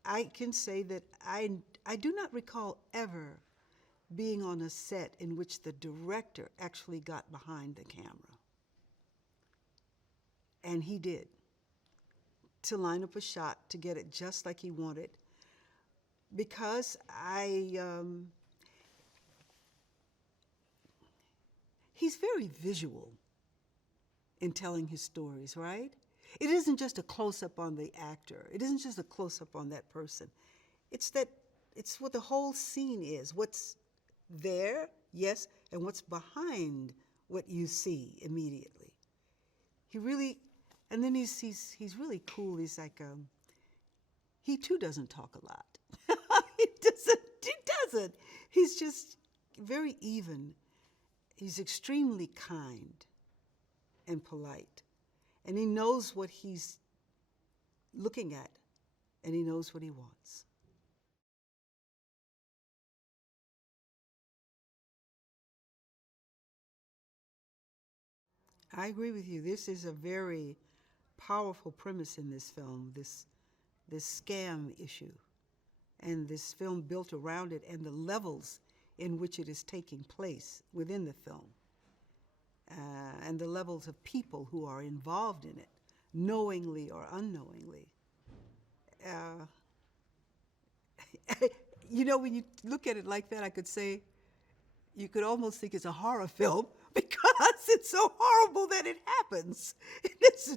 I can say that I do not recall ever being on a set in which the director actually got behind the camera. And he did, to line up a shot to get it just like he wanted. Because he's very visual in telling his stories, right? It isn't just a close-up on the actor. It isn't just a close-up on that person. It's what the whole scene is. What's there, yes, and what's behind what you see immediately. He really, and then he's really cool. He's like, he too doesn't talk a lot. He doesn't. He's just very even. He's extremely kind and polite. And he knows what he's looking at, and he knows what he wants. I agree with you. This is a very powerful premise in this film, this scam issue, and this film built around it, and the levels in which it is taking place within the film. And the levels of people who are involved in it, knowingly or unknowingly. You know, when you look at it like that, I could say, you could almost think it's a horror film because it's so horrible that it happens. It's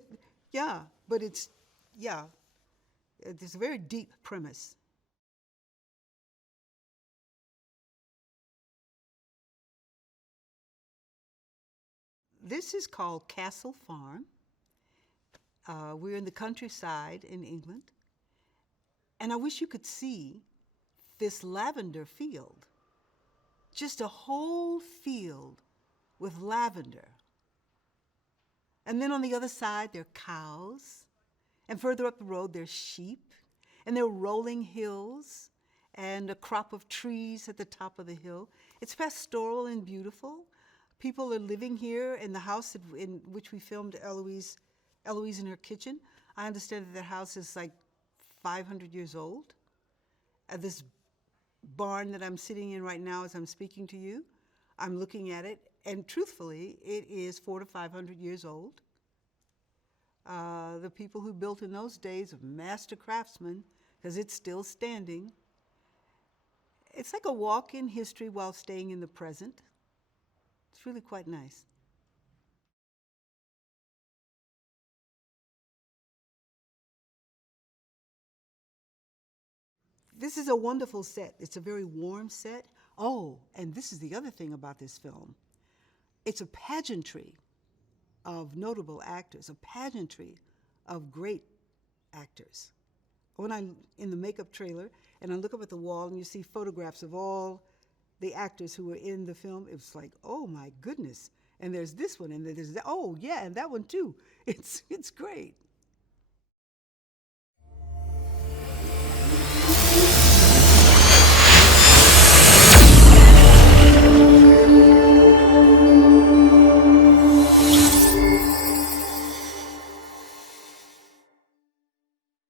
a very deep premise. This is called Castle Farm. We're in the countryside in England. And I wish you could see this lavender field. Just a whole field with lavender. And then on the other side, there are cows. And further up the road, there's sheep. And there are rolling hills and a crop of trees at the top of the hill. It's pastoral and beautiful. People are living here in the house in which we filmed Eloise in her kitchen. I understand that that house is like 500 years old. This barn that I'm sitting in right now as I'm speaking to you, I'm looking at it, and truthfully, it is 400 to 500 years old. The people who built in those days are master craftsmen, because it's still standing. It's like a walk in history while staying in the present. It's really quite nice. This is a wonderful set. It's a very warm set. Oh, and this is the other thing about this film. It's a pageantry of notable actors, a pageantry of great actors. When I'm in the makeup trailer and I look up at the wall and you see photographs of all the actors who were in the film, it was like, oh my goodness. And there's this one, and there's that, oh yeah, and that one too. It's great.